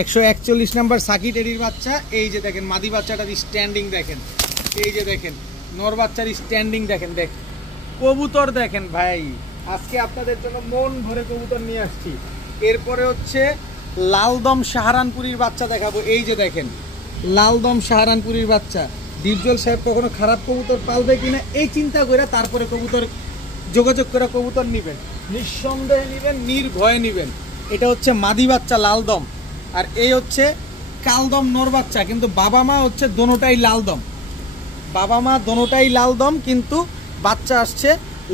141 নাম্বার সাকি টেডির বাচ্চা, এই যে দেখেন মাদি বাচ্চাটার স্ট্যান্ডিং দেখেন, এই যে দেখেন নর বাচ্চার স্ট্যান্ডিং দেখেন। কবুতর দেখেন ভাই, আজকে আপনাদের জন্য মন ভরে কবুতর নিয়ে আসছি। এরপরে হচ্ছে লালদম সাহারানপুরীর বাচ্চা দেখাবো। এই যে দেখেন লালদম সাহারানপুরীর বাচ্চা। ডিপজল সাহেব কখনো খারাপ কবুতর পালবে কিনা এই চিন্তা করে তারপরে কবুতর যোগাযোগ করে কবুতর নেবেন, নিঃসন্দেহে নেবেন, নির্ভয়ে নেবেন। এটা হচ্ছে মাদি বাচ্চা লালদম, আর এই হচ্ছে কালদম নর বাচ্চা। কিন্তু বাবা মা হচ্ছে দোনোটাই লালদম, বাবা মা দোনোটাই লালদম, কিন্তু বাচ্চা আসছে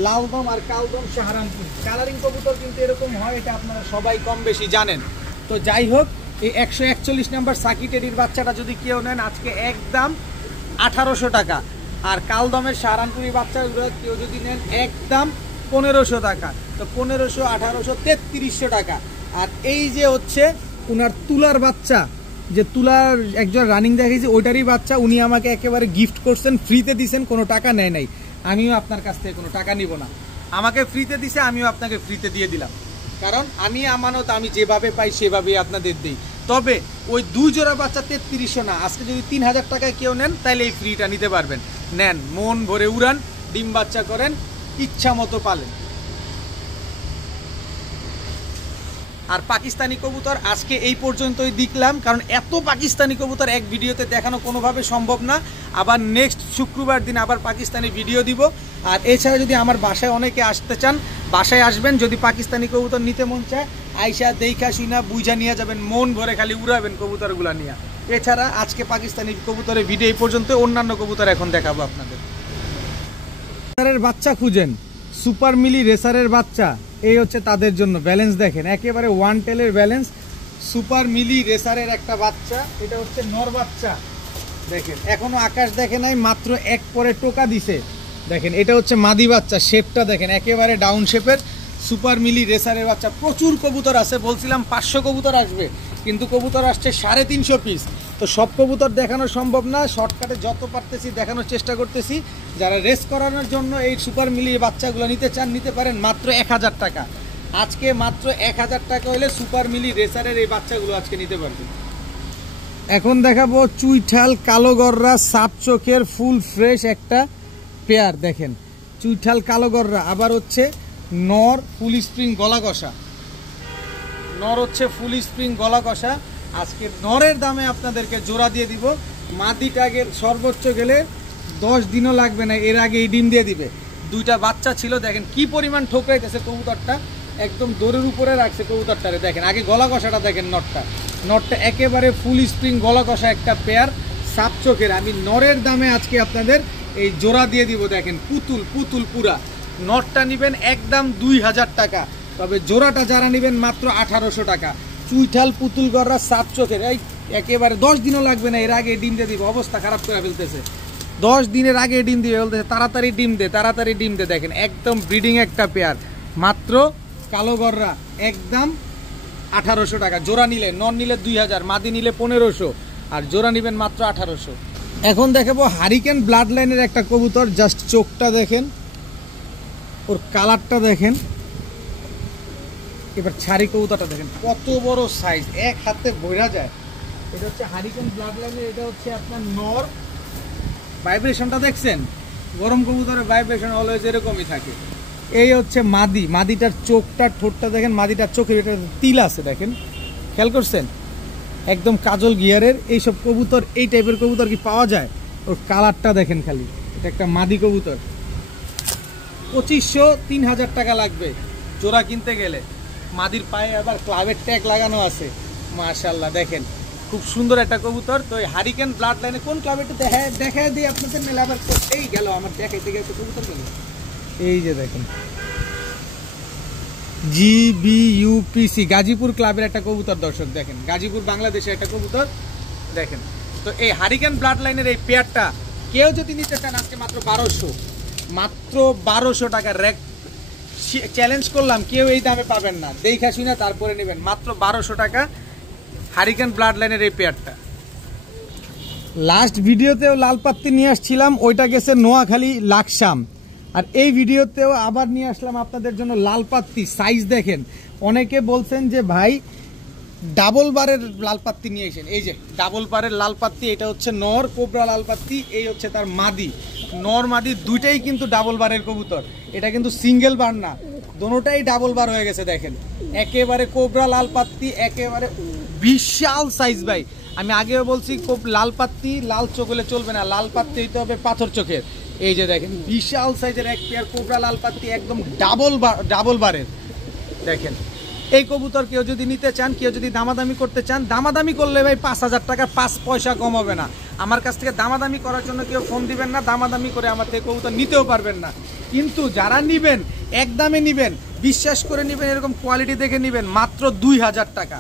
লালদম আর কালদম সাহারানপুর। কালারিং কবুতর কিন্তু এরকম হয়, এটা আপনারা সবাই কম বেশি জানেন। তো যাই হোক, এই 141 নাম্বার সাকি টেডির বাচ্চাটা যদি কেউ নেন আজকে একদম 1800 টাকা। আর কালদমের সাহারানপুরি বাচ্চাগুলো কেউ যদি নেন একদম 1500 টাকা। তো 1500, 1800, 3300 টাকা। আর এই যে হচ্ছে ওনার তুলার বাচ্চা, যে তুলার একজন রানিং দেখেছি, ওইটারই বাচ্চা উনি আমাকে একেবারে গিফট করছেন, ফ্রিতে দিছেন, কোনো টাকা নেয় নাই। আমিও আপনার কাছ থেকে কোনো টাকা নিব না, আমাকে ফ্রিতে দিছে, আমিও আপনাকে ফ্রিতে দিয়ে দিলাম। কারণ আমি আমানত, আমি যেভাবে পাই সেভাবেই আপনাদের দিই। তবে ওই 2 জোড়া বাচ্চা 3300 না, আজকে যদি 3000 টাকায় কেউ নেন তাহলে এই ফ্রিটা নিতে পারবেন। নেন, মন ভরে উড়ান, ডিম বাচ্চা করেন, ইচ্ছা মতো পালেন। আর পাকিস্তানি কবুতর আজকে এই পর্যন্তই দেখলাম, কারণ এত পাকিস্তানি কবুতর এক ভিডিওতে দেখানো কোনোভাবে সম্ভব না। আবার নেক্সট শুক্রবার দিন আবার পাকিস্তানি ভিডিও দিব। আর এছাড়া যদি আমার বাসায় অনেকে আসতে চান, বাসায় আসবেন। যদি পাকিস্তানি কবুতর নিতে মন চায় আইসা দেখা শুনা বুঝা নিয়ে যাবেন, মন ভরে খালি উড়াবেন কবুতরগুলা নিয়ে। এছাড়া আজকে পাকিস্তানি কবুতরের ভিডিও এই পর্যন্ত, অন্যান্য কবুতর এখন দেখাবো আপনাদের। বাচ্চা খুঁজেন, সুপার মিলি রেসারের বাচ্চা, এই হচ্ছে তাদের জন্য। ব্যালেন্স দেখেন, একেবারে ওয়ান টেলের ব্যালেন্স, সুপার মিলি রেসারের একটা বাচ্চা। এটা হচ্ছে নর বাচ্চা, দেখেন এখনো আকাশ দেখে নাই, মাত্র এক পরে টোকা দিছে। দেখেন এটা হচ্ছে মাদি বাচ্চা, শেপটা দেখেন একেবারে ডাউন শেপের, সুপার মিলি রেসারের বাচ্চা। প্রচুর কবুতর আছে, বলছিলাম 500 কবুতর আসবে, কিন্তু কবুতর আসছে 350 পিস। তো সব কবুতর দেখানো সম্ভব না, শর্টকাটে যত পারতেছি দেখানোর চেষ্টা করতেছি। যারা রেস করানোর জন্য এই সুপার মিলি বাচ্চাগুলো নিতে চান, নিতে পারেন মাত্র 1000 টাকা। আজকে মাত্র 1000 টাকা হলে সুপার মিলি রেসারের এই বাচ্চাগুলো আজকে নিতে পারবেন। এখন দেখাবো চুইঠাল কালো গররা, সাত চোখের ফুল ফ্রেশ একটা পেয়ার। দেখেন চুইঠাল কালো গররা, আবার হচ্ছে নর ফুল স্প্রিং গলা কষা। নর হচ্ছে ফুল স্প্রিং গলা কষা। আজকে নরের দামে আপনাদেরকে জোড়া দিয়ে দিব। মাদিটা সর্বোচ্চ গেলে 10 দিনও লাগবে না, এর আগে এই ডিম দিয়ে দিবে। দুইটা বাচ্চা ছিল, দেখেন কি পরিমাণ ঠোকরাইতেছে কবুতরটা, একদম দৌড়ের উপরে রাখছে কবুতরটারে। দেখেন আগে গলা কষাটা দেখেন, নটটা একেবারে ফুল স্প্রিং গলা কষা একটা পেয়ার, সাপ চোখের। আমি নরের দামে আজকে আপনাদের এই জোড়া দিয়ে দিব। দেখেন পুতুল পুতুল পুরা। নটটা নেবেন একদম 2000 টাকা, তবে জোড়াটা যারা নেবেন মাত্র 1800 টাকা। চুইঠাল পুতুল গররা সাপ চোখের, এই একেবারে 10 দিনও লাগবে না, এর আগে ডিম দিয়ে দিব। অবস্থা খারাপ করে ফেলতেছে, 10 দিনের আগে ডিম দিয়ে বলতেছে তাড়াতাড়ি ডিম দে, তাড়াতাড়ি ডিম দে। দেখেন একদম ব্রিডিং একটা পেয়ার, মাত্র কালো গররা একদম 1800 টাকা জোড়া নিলে। নন নিলে 2000, মাদি নিলে 1500, আর জোড়া নিবেন মাত্র 1800। এখন দেখাবো হারিকেন ব্লাড লাইনের একটা কবুতর। জাস্ট চোখটা দেখেন, ওর কালারটা দেখেন, এবার ছাড়ি কবুতরটা দেখেন কত বড় সাইজ, এক হাতে ভরা যায়। এটা হচ্ছে হারিকেন ব্লাড লাইনের, এটা হচ্ছে আপনার নর। ভাইব্রেশনটা দেখছেন, গরম কবুতরের ভাইব্রেশন অলওয়েজ এরকমই থাকে। এই হচ্ছে মাদি, মাদিটার চোখটা ঠোঁটটা দেখেন, মাদিটার চোখে এটা তিল আছে দেখেন, খেয়াল করছেন, একদম কাজল গিয়ারের। এইসব কবুতর, এই টাইপের কবুতর কি পাওয়া যায়? ওর কালারটা দেখেন খালি, এটা একটা মাদি কবুতর। 2500-3000 টাকা লাগবে জোড়া কিনতে গেলে। মাদির পায়ে আবার ক্লাবের ট্যাগ লাগানো আছে, মাশাআল্লাহ। দেখেন খুব সুন্দর একটা কবুতর। তো এই হারিকেন ব্লাড লাইনে কোন ক্লাবেরটা দেখা দিয়ে আপনাদের মেলে আবার এই গেল আমার দেখাইতে গেছে কবুতর গেল। এই যে দেখেন GBUPC গাজীপুর ক্লাবের একটা কবুতর। দর্শক দেখেন, গাজীপুর বাংলাদেশের একটা কবুতর দেখেন। তো এই হারিকেন ব্লাড লাইনের এই পেয়ারটা কেউ যদি নিতে চান আজকে মাত্র 1200, মাত্র 1200 টাকা। র্যাক চ্যালেঞ্জ করলাম, কেউ এই দামে পাবেন না, দেখা শুনে তারপরে নেবেন। মাত্র 1200 টাকা হারিকেন ব্লাড লাইনের এই পেয়ারটা। লাস্ট ভিডিওতেও লাল পাত্তি নিয়ে আসছিলাম, ওইটা গেছে নোয়াখালী লাকসাম। আর এই ভিডিওতেও আবার নিয়ে আসলাম আপনাদের জন্য লাল পাত্তি। সাইজ দেখেন, অনেকে বলছেন যে ভাই ডাবল বারের লাল পাত্তি নিয়ে এসেন। এই যে ডাবল বারের লাল পাত্তি, এটা হচ্ছে নর কোবরা লাল পাত্তি, এই হচ্ছে তার মাদি। নর মাদি দুইটাই কিন্তু ডাবল বারের কবুতর, এটা কিন্তু সিঙ্গেল বার না, দোনোটাই ডাবল বার হয়ে গেছে। দেখেন একেবারে কোবরা লাল পাত্তি, একেবারে বিশাল সাইজ ভাই। আমি আগেও বলছি লাল পাত্তি লাল চোখ হলে চলবে না, লাল পাত্তি হইতে হবে পাথর চোখের। এই যে দেখেন বিশাল সাইজের এক পেয়ার কোবরা লাল পাত্তি, একদম ডাবল বারের। দেখেন এই কবুতর কেউ যদি নিতে চান, কেউ যদি দামাদামি করতে চান, দামাদামি করলে ভাই 5000 টাকা 5 পয়সা কম হবে না। আমার কাছ থেকে দামাদামি করার জন্য কেউ ফোন দিবেন না, দামাদামি করে আমার থেকে কবুতর নিতেও পারবেন না। কিন্তু যারা নিবেন একদমে নিবেন, বিশ্বাস করে নিবেন, এরকম কোয়ালিটি দেখে নিবেন, মাত্র 2000 টাকা।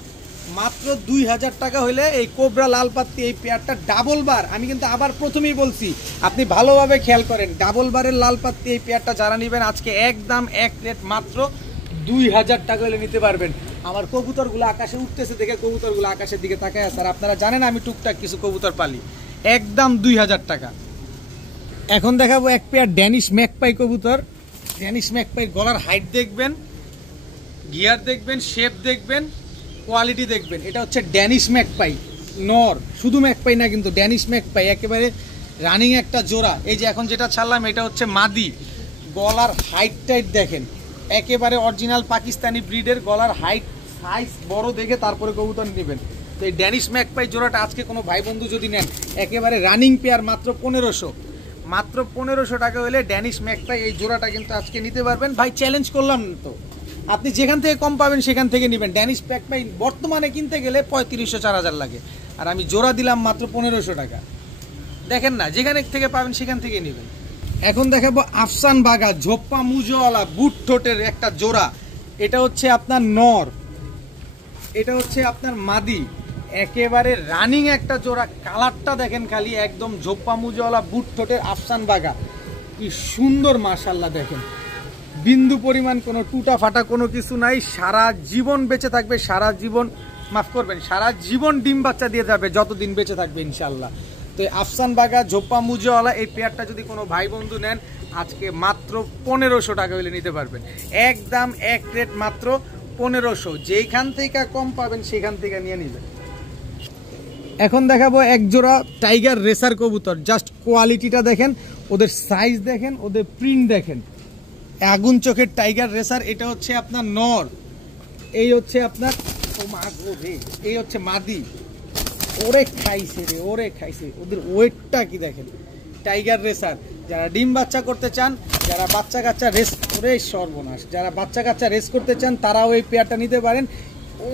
মাত্র 2000 টাকা হলে এই কোবরা লাল পাত্তি এই পেয়ারটা ডাবল বার। আমি কিন্তু আবার প্রথমেই বলছি, আপনি ভালোভাবে খেয়াল করেন, ডাবল বারের লাল পাত্তি এই পেয়ারটা যারা নেবেন আজকে একদম এক রেট মাত্র 2000 টাকা হলে নিতে পারবেন। আমার কবুতরগুলো আকাশে উঠতেছে দেখে কবুতরগুলো আকাশের দিকে তাকায় আছে, আর আপনারা জানেন আমি টুকটাক কিছু কবুতর পালি। একদম 2000 টাকা। এখন দেখাবো এক পেয়ার ড্যানিশ ম্যাকপাই কবুতর। ড্যানিশ ম্যাকপাই গলার হাইট দেখবেন, গিয়ার দেখবেন, শেপ দেখবেন, কোয়ালিটি দেখবেন। এটা হচ্ছে ড্যানিশ ম্যাকপাই নর, শুধু ম্যাকপাই না কিন্তু ড্যানিশ ম্যাকপাই, একেবারে রানিং একটা জোড়া। এই যে এখন যেটা ছাড়লাম এটা হচ্ছে মাদি। গলার হাইট টাইট দেখেন, একেবারে অরিজিনাল পাকিস্তানি ব্রিডের। গলার হাইট সাইজ বড় দেখে তারপরে কবুতর নেবেন। তো এই ড্যানিশ ম্যাকপাই জোড়াটা আজকে কোনো ভাই বন্ধু যদি নেন, একেবারে রানিং পেয়ার, মাত্র 1500। মাত্র 1500 টাকা হলে ড্যানিশ ম্যাকপাই এই জোড়াটা কিন্তু আজকে নিতে পারবেন। ভাই চ্যালেঞ্জ করলাম তো, আপনি যেখান থেকে কম পাবেন সেখান থেকে নেবেন। ড্যানিশ প্যাক পাই বর্তমানে কিনতে গেলে 3500 4000 লাগে, আর আমি জোড়া দিলাম মাত্র 1500 টাকা। দেখেন না, যেখানে থেকে পাবেন সেখান থেকে নেবেন। এখন দেখাবো আফসান বাগা ঝোপ্পা মুজোওয়ালা বুট ঠোঁটের একটা জোড়া। এটা হচ্ছে আপনার নর, এটা হচ্ছে আপনার মাদি, একেবারে রানিং একটা জোড়া। কালারটা দেখেন খালি, একদম ঝোপ্পা মুজোওয়ালা বুট ঠোঁটের আফসান বাগা, কি সুন্দর মাশাআল্লাহ। দেখেন বিন্দু পরিমাণ কোনো টুটা ফাটা কোনো কিছু নাই, সারা জীবন বেঁচে থাকবে, সারা জীবন, মাফ করবেন, সারা জীবন ডিম বাচ্চা দিয়ে যাবে যতদিন বেঁচে থাকবে ইনশাল্লাহ। তো আফসান বাগা ঝোপ্পা মুজোওয়ালা এই পেয়ারটা যদি কোনো ভাই বন্ধু নেন আজকে মাত্র 1500 টাকা হলে নিতে পারবেন, একদম এক রেট মাত্র 1500। যেখান থেকে কম পাবেন সেখান থেকে নিয়ে নেবেন। এখন দেখাবো এক জোড়া টাইগার রেসার কবুতর, জাস্ট কোয়ালিটিটা দেখেন, ওদের সাইজ দেখেন, ওদের প্রিন্ট দেখেন, আগুন চোখের টাইগার রেসার। এটা হচ্ছে আপনার নর, এই হচ্ছে আপনার এই হচ্ছে মাদি। ওরে খাইছে রে, ওরে খাইছে, ওদের ওয়েটটা কি দেখেন। টাইগার রেসার যারা ডিম বাচ্চা করতে চান, যারা বাচ্চা কাচ্চা রেস করে, সর্বনাশ, যারা বাচ্চা কাচ্চা রেস করতে চান তারাও এই পেয়ারটা নিতে পারেন।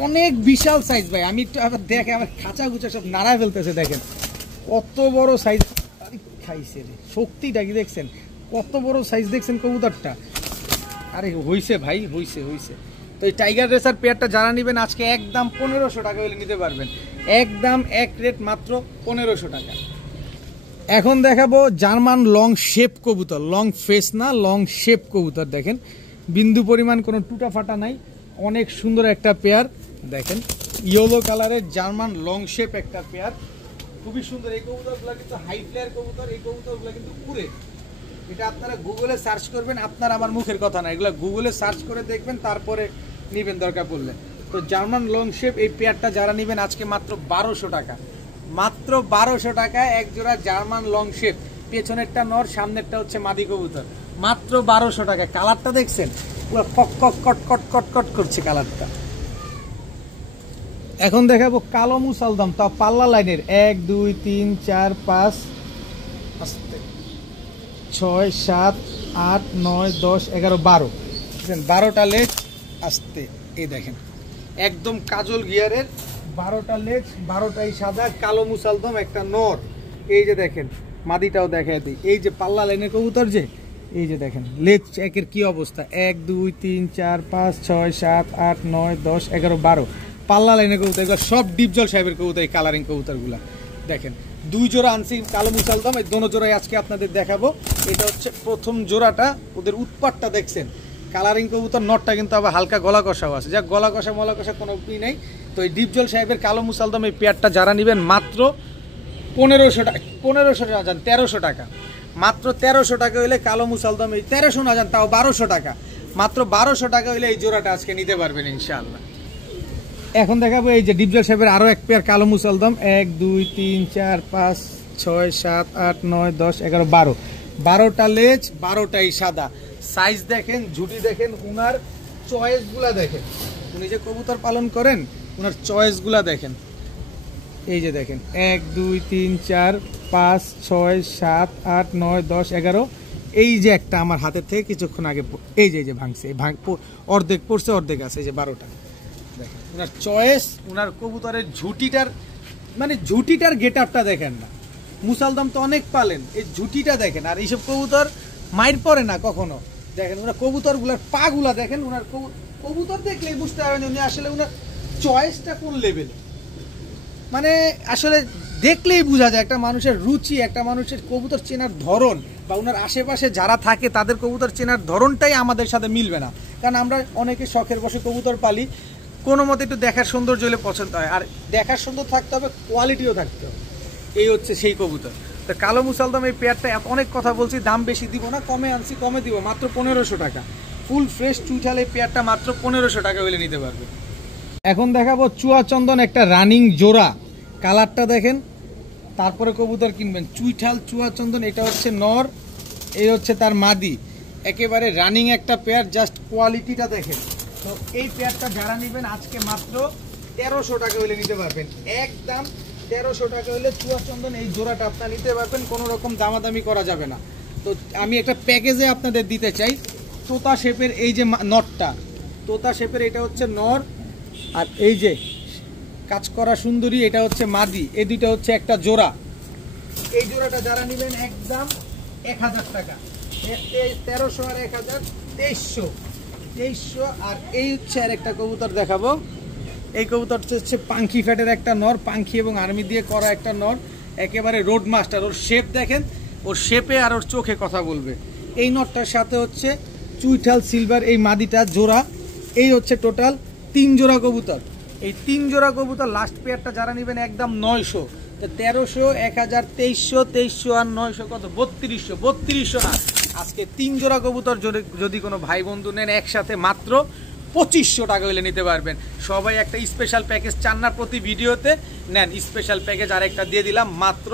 অনেক বিশাল সাইজ ভাই, আমি একটু আবার দেখে আমার খাঁচা গুচা সব নাড়ায় ফেলতেছে, দেখেন কত বড় সাইজ। খাইছে রে, শক্তিটা কি দেখছেন, কত বড় সাইজ দেখছেন কবুতরটা। আরে হইছে ভাই, হইছে হইছে। তো এই টাইগার রেসার পেয়ারটা যারা নেবেন আজকে একদম 1500 টাকা হলে নিতে পারবেন, একদম এক রেট মাত্র 1500 টাকা। এখন দেখাবো জার্মান লং শেপ কবুতর, লং ফেস না, লং শেপ কবুতর। দেখেন বিন্দু পরিমাণ কোনো টুটা ফাটা নাই, অনেক সুন্দর একটা পেয়ার। দেখেন ইয়েলো কালারের জার্মান লং শেপ একটা পেয়ার, খুবই সুন্দর। এই কবুতরগুলো কিন্তু হাই ফ্লায়ার কবুতর, এই কবুতরগুলো কিন্তু উড়ে। এটা আপনারা গুগলে সার্চ করবেন, আপনার আমার মুখের কথা না, এগুলো গুগলে সার্চ করে দেখবেন, তারপরে নেবেন দরকার পড়লে। তো জার্মান লং শেপ এই পেয়ারটা যারা নেবেন আজকে মাত্র 1200 টাকা, মাত্র 1200 টাকায় এক জোড়া জার্মান লং শেপ। পেছনেরটা নর, সামনেরটা হচ্ছে মাদি কবুতর, মাত্র 1200 টাকা। কালারটা দেখছেন, পুরো কক কক কট কট কট কট করছে কালারটা। এখন দেখাবো কালো মুসালদম, তা পাল্লা লাইনের 1 2 3 4 5 6 7 8 9 10 11 12, 12টা লেজ আসতে। এই দেখেন একদম কাজল গিয়ারের 12টা লেজ, 12টাই সাদা, কালো মুসালদম একটা নর। এই যে দেখেন মাদিটাও দেখায় দিই, এই যে পাল্লা লাইনের কবুতর, যে এই যে দেখেন লেজ একের কি অবস্থা, 1 2 3 4 5 6 7 8 9 10 11 12 পাল্লা লাইনের কবুতর। এগুলো সব ডিপজল সাহেবের কবুতর, এই কালারিং কবুতরগুলা। দেখেন 2 জোড়া আনছি কালো মুসালদম, এই দোনো জোড়াই আজকে আপনাদের দেখাবো। এটা হচ্ছে প্রথম জোড়াটা, ওদের উৎপাতটা দেখছেন। কালারিং কবুতর নটটা কিন্তু আবার হালকা গলা কষাও আছে, যাক গলা কষা মলা কষা কোনো ই নেই। তো এই ডিপজল সাহেবের কালো মুসালদম এই পেয়ারটা যারা নেবেন মাত্র 1500 টাকা, 1500 না যান 1300 টাকা, মাত্র 1300 টাকা হইলে কালো মুসালদম, এই 1300 না যান তাও 1200 টাকা, মাত্র 1200 টাকা হইলে এই জোড়াটা আজকে নিতে পারবেন ইনশাআল্লাহ। এখন দেখাবো এই যে ডিপজল সাহেবের আরো এক পেয়ার কালো মুসালদম, 1 2 3 4 5 6 7 8 9 10 11 12, 12টা লেজ, 12টাই সাদা। সাইজ দেখেন, ঝুটি দেখেন, উনার চয়েসগুলা দেখেন, উনি যে কবুতর পালন করেন উনার চয়েসগুলা দেখেন। এই যে দেখেন 1 2 3 4 5 6 7 8 9 10 11, এই যে একটা আমার হাতের থেকে কিছুক্ষণ আগে এই যে ভাঙছে, অর্ধেক পড়ছে, অর্ধেক আছে, এই যে 12টা। দেখেন উনার চয়েস, উনার কবুতরের ঝুটিটার, মানে ঝুটিটার গেট আপটা দেখেন না। মুসালদম তো অনেক পালেন, এই ঝুটিটা দেখেন। আর এইসব কবুতর মাইর পড়ে না কখনো। দেখেন ওনার কবুতরগুলার পাগুলা দেখেন, উনার কবুতর দেখলেই বুঝতে পারবেন উনি আসলে উনার চয়েসটা কোন লেভেল। মানে আসলে দেখলেই বোঝা যায় একটা মানুষের রুচি, একটা মানুষের কবুতর চেনার ধরন, বা ওনার আশেপাশে যারা থাকে তাদের কবুতর চেনার ধরনটাই আমাদের সাথে মিলবে না। কারণ আমরা অনেকে শখের বসে কবুতর পালি, কোনো মতে একটু দেখার সৌন্দর্য হলে পছন্দ হয়, আর দেখার সুন্দর থাকতে হবে, কোয়ালিটিও থাকতে হবে। এই হচ্ছে সেই কবুতর। তো কালো মুসালদম এই পেয়ারটা অনেক কথা বলছি, দাম বেশি দিব না, কমে আনছি, কমে দিব, মাত্র 1500 টাকা। ফুল ফ্রেশ চুইঠাল এই পেয়ারটা মাত্র 1500 টাকা হলে নিতে পারবে। এখন দেখাবো চুয়াচন্দন একটা রানিং জোড়া, কালারটা দেখেন, তারপরে কবুতর কিনবেন। চুইঠাল চুয়াচন্দন, এটা হচ্ছে নর, এই হচ্ছে তার মাদি, একেবারে রানিং একটা পেয়ার, জাস্ট কোয়ালিটিটা দেখেন। তো এই পেয়ারটা যারা নেবেন আজকে মাত্র 1300 টাকা হলে নিতে পারবেন, একদম 1300 টাকা হলে চুয়াচন্দন এই জোড়াটা আপনারা নিতে পারবেন, কোনো রকম দামাদামি করা যাবে না। তো আমি একটা প্যাকেজে আপনাদের দিতে চাই, তোতা শেপের এই যে নটটা, তোতা শেপের এটা হচ্ছে নর, আর এই যে কাজ করা সুন্দরী এটা হচ্ছে মাদি। এই দুইটা হচ্ছে একটা জোড়া। এই জোড়াটা যারা নেবেন একদম 1000 টাকা, 1300 আর 1000 2300। আর এই হচ্ছে আর একটা কবুতর দেখাবো। এই কবুতরটা হচ্ছে পাঙ্খি ফ্যাটের একটা নর, পাঙ্খি এবং আর্মি দিয়ে করা একটা নর, একেবারে রোড মাস্টার। ওর শেপ দেখেন, ওর শেপে আর ওর চোখে কথা বলবে। এই নরটার সাথে হচ্ছে চুইঠাল সিলভার এই মাদিটা জোড়া। এই হচ্ছে টোটাল 3 জোড়া কবুতর। এই 3 জোড়া কবুতর লাস্ট পেয়ারটা যারা নেবেন একদম 900। তো 1300, 1000, 2300, 2300 আর 900 কত 3200। 3200 না, আজকে 3 জোড়া কবুতর যদি কোনো ভাই বন্ধু নেন একসাথে মাত্র 2500 টাকা হলে নিতে পারবেন। সবাই একটা স্পেশাল প্যাকেজ চান না, প্রতি ভিডিওতে নেন স্পেশাল প্যাকেজ আরেকটা দিয়ে দিলাম মাত্র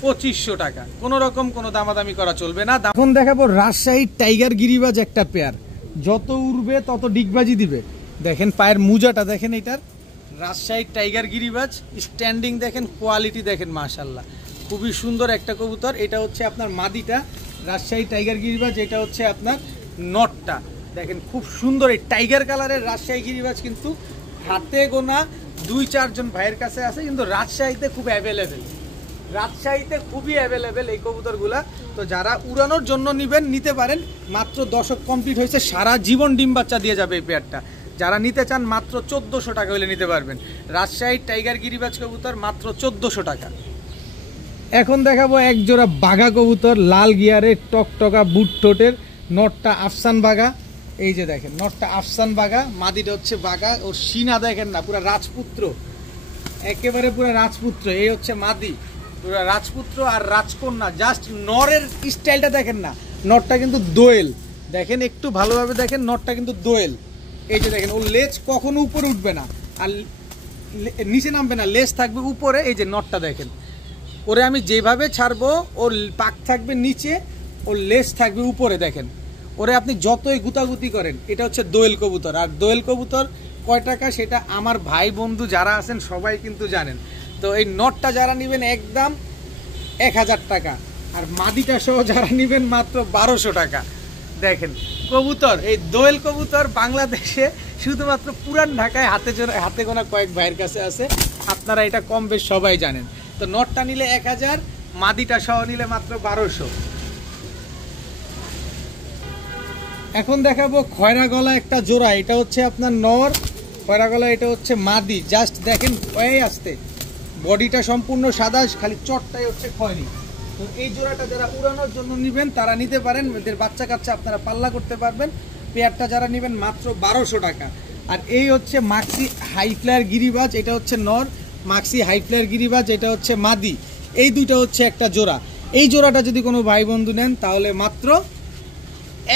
2500 টাকা। কোনো রকম কোনো দামাদামি করা চলবে না। এখন দেখাবো রাজশাহী টাইগার গিরিবাজ একটা পেয়ার, যত উড়বে তত ডিগবাজি দিবে। দেখেন পায়ের মুজাটা দেখেন, এটার রাজশাহী টাইগার গিরিবাজ স্ট্যান্ডিং দেখেন, কোয়ালিটি দেখেন, মাশাআল্লাহ খুবই সুন্দর একটা কবুতর। এটা হচ্ছে আপনার মাদিটা রাজশাহী টাইগার গিরিবাজ, এটা হচ্ছে আপনার নটটা। দেখেন খুব সুন্দর এই টাইগার কালারের রাজশাহী গিরিবাজ, কিন্তু হাতে গোনা 2-4 জন ভাইয়ের কাছে আছে, কিন্তু রাজশাহীতে খুব অ্যাভেলেবেল, রাজশাহীতে খুবই অ্যাভেলেবেল এই কবুতরগুলা। তো যারা উড়ানোর জন্য নেবেন নিতে পারেন, মাত্র দশক কমপ্লিট হয়েছে, সারা জীবন ডিম বাচ্চা দিয়ে যাবে এই পেয়ারটা। যারা নিতে চান মাত্র 1400 টাকা হলে নিতে পারবেন। রাজশাহী টাইগার গিরিবাজ কবুতর মাত্র 1400 টাকা। এখন দেখাবো এক জোড়া বাঘা কবুতর, লাল গিয়ারের টকটকা বুট ঠোঁটের, নটটা আফসান বাঘা। এই যে দেখেন নটটা আফসান বাঘা, মাদিটা হচ্ছে বাঘা। ওর সিনা দেখেন না, পুরা রাজপুত্র, একেবারে পুরা রাজপুত্র। এই হচ্ছে মাদি, পুরা রাজপুত্র আর রাজকন্যা। জাস্ট নরের স্টাইলটা দেখেন না, নটটা কিন্তু দোয়েল। দেখেন একটু ভালোভাবে দেখেন, নটটা কিন্তু দোয়েল। এই যে দেখেন ওর লেজ কখনো উপরে উঠবে না আর নিচে নামবে না, লেজ থাকবে উপরে। এই যে নটটা দেখেন, ওরে আমি যেভাবে ছাড়বো ওর পাক থাকবে নিচে, ওর লেজ থাকবে উপরে। দেখেন ওরে আপনি যতই গুতাগুতি করেন, এটা হচ্ছে দোয়েল কবুতর। আর দোয়েল কবুতর কয় টাকা সেটা আমার ভাই বন্ধু যারা আছেন সবাই কিন্তু জানেন। তো এই নটটা যারা নেবেন একদম 1000 টাকা, আর মাদিটা সহ যারা নেবেন মাত্র 1200 টাকা। দেখেন কবুতর, এই দোয়েল কবুতর বাংলাদেশে শুধুমাত্র পুরান ঢাকায় হাতে গোনা কয়েক ভাইয়ের কাছে আছে, আপনারা এটা কম বেশ সবাই জানেন। তো নটটা নিলে 1000, মাদিটা সহ নিলে মাত্র 1200। এখন দেখাবো খয়রা গলা একটা জোড়া, এটা হচ্ছে আপনার নর, খয়রা গলা এটা হচ্ছে মাদি। জাস্ট দেখেন এই আসতে, বডিটা সম্পূর্ণ সাদা, খালি চটটাই হচ্ছে খয়েরি। তো এই জোড়াটা যারা উড়ানোর জন্য নেবেন তারা নিতে পারেন, এদের বাচ্চা কাচ্চা আপনারা পাল্লা করতে পারবেন। পেয়ারটা যারা নেবেন মাত্র 1200 টাকা। আর এই হচ্ছে মাক্সি হাই ফ্লায়ার গিরিবাজ, এটা হচ্ছে নর, মাক্সি হাই ফ্লায়ার গিরিবাজ এটা হচ্ছে মাদি। এই দুইটা হচ্ছে একটা জোড়া। এই জোড়াটা যদি কোনো ভাই বন্ধু নেন তাহলে মাত্র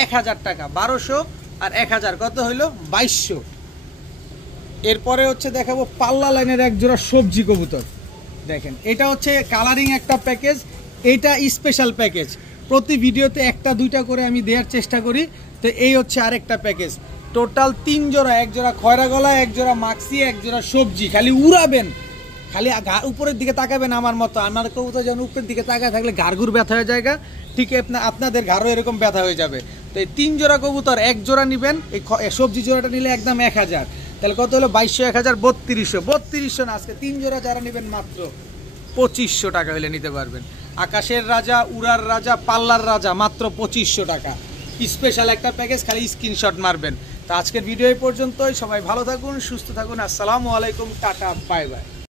1000 টাকা। 1200 আর 1000 কত হইল 2200। এরপরে হচ্ছে দেখাবো পাল্লা লাইনের এক জোড়া সবজি কবুতর। দেখেন এটা হচ্ছে কালারিং একটা প্যাকেজ, এটা স্পেশাল প্যাকেজ। প্রতি ভিডিওতে একটা দুইটা করে আমি দেওয়ার চেষ্টা করি। তো এই হচ্ছে আরেকটা প্যাকেজ, টোটাল 3 জোড়া, এক জোড়া খয়রা গলা, এক জোড়া মাক্সি, এক জোড়া সবজি। খালি উড়াবেন, খালি উপরের দিকে তাকাবেন আমার মতো। আমার কবুতর যেন উপরের দিকে তাকায় থাকলে ঘাড়ঘুর ব্যথা হয়ে যায়, ঠিক আপনাদের ঘাড়ও এরকম ব্যথা হয়ে যাবে। তো এই 3 জোড়া কবুতর এক জোড়া নেবেন, এই সবজি জোড়াটা নিলে একদম 1000, তাহলে কত হলো 2200, 1000, 3200। 3200 না, আজকে 3 জোড়া যারা নেবেন মাত্র 2500 টাকা হলে নিতে পারবেন। আকাশের রাজা, উড়ার রাজা, পাল্লার রাজা মাত্র 2500 টাকা। স্পেশাল একটা প্যাকেজ, খালি স্ক্রিনশট মারবেন। তো আজকের ভিডিও এই পর্যন্তই। সবাই ভালো থাকুন, সুস্থ থাকুন। আসসালামু আলাইকুম, টাটা, বাই বাই।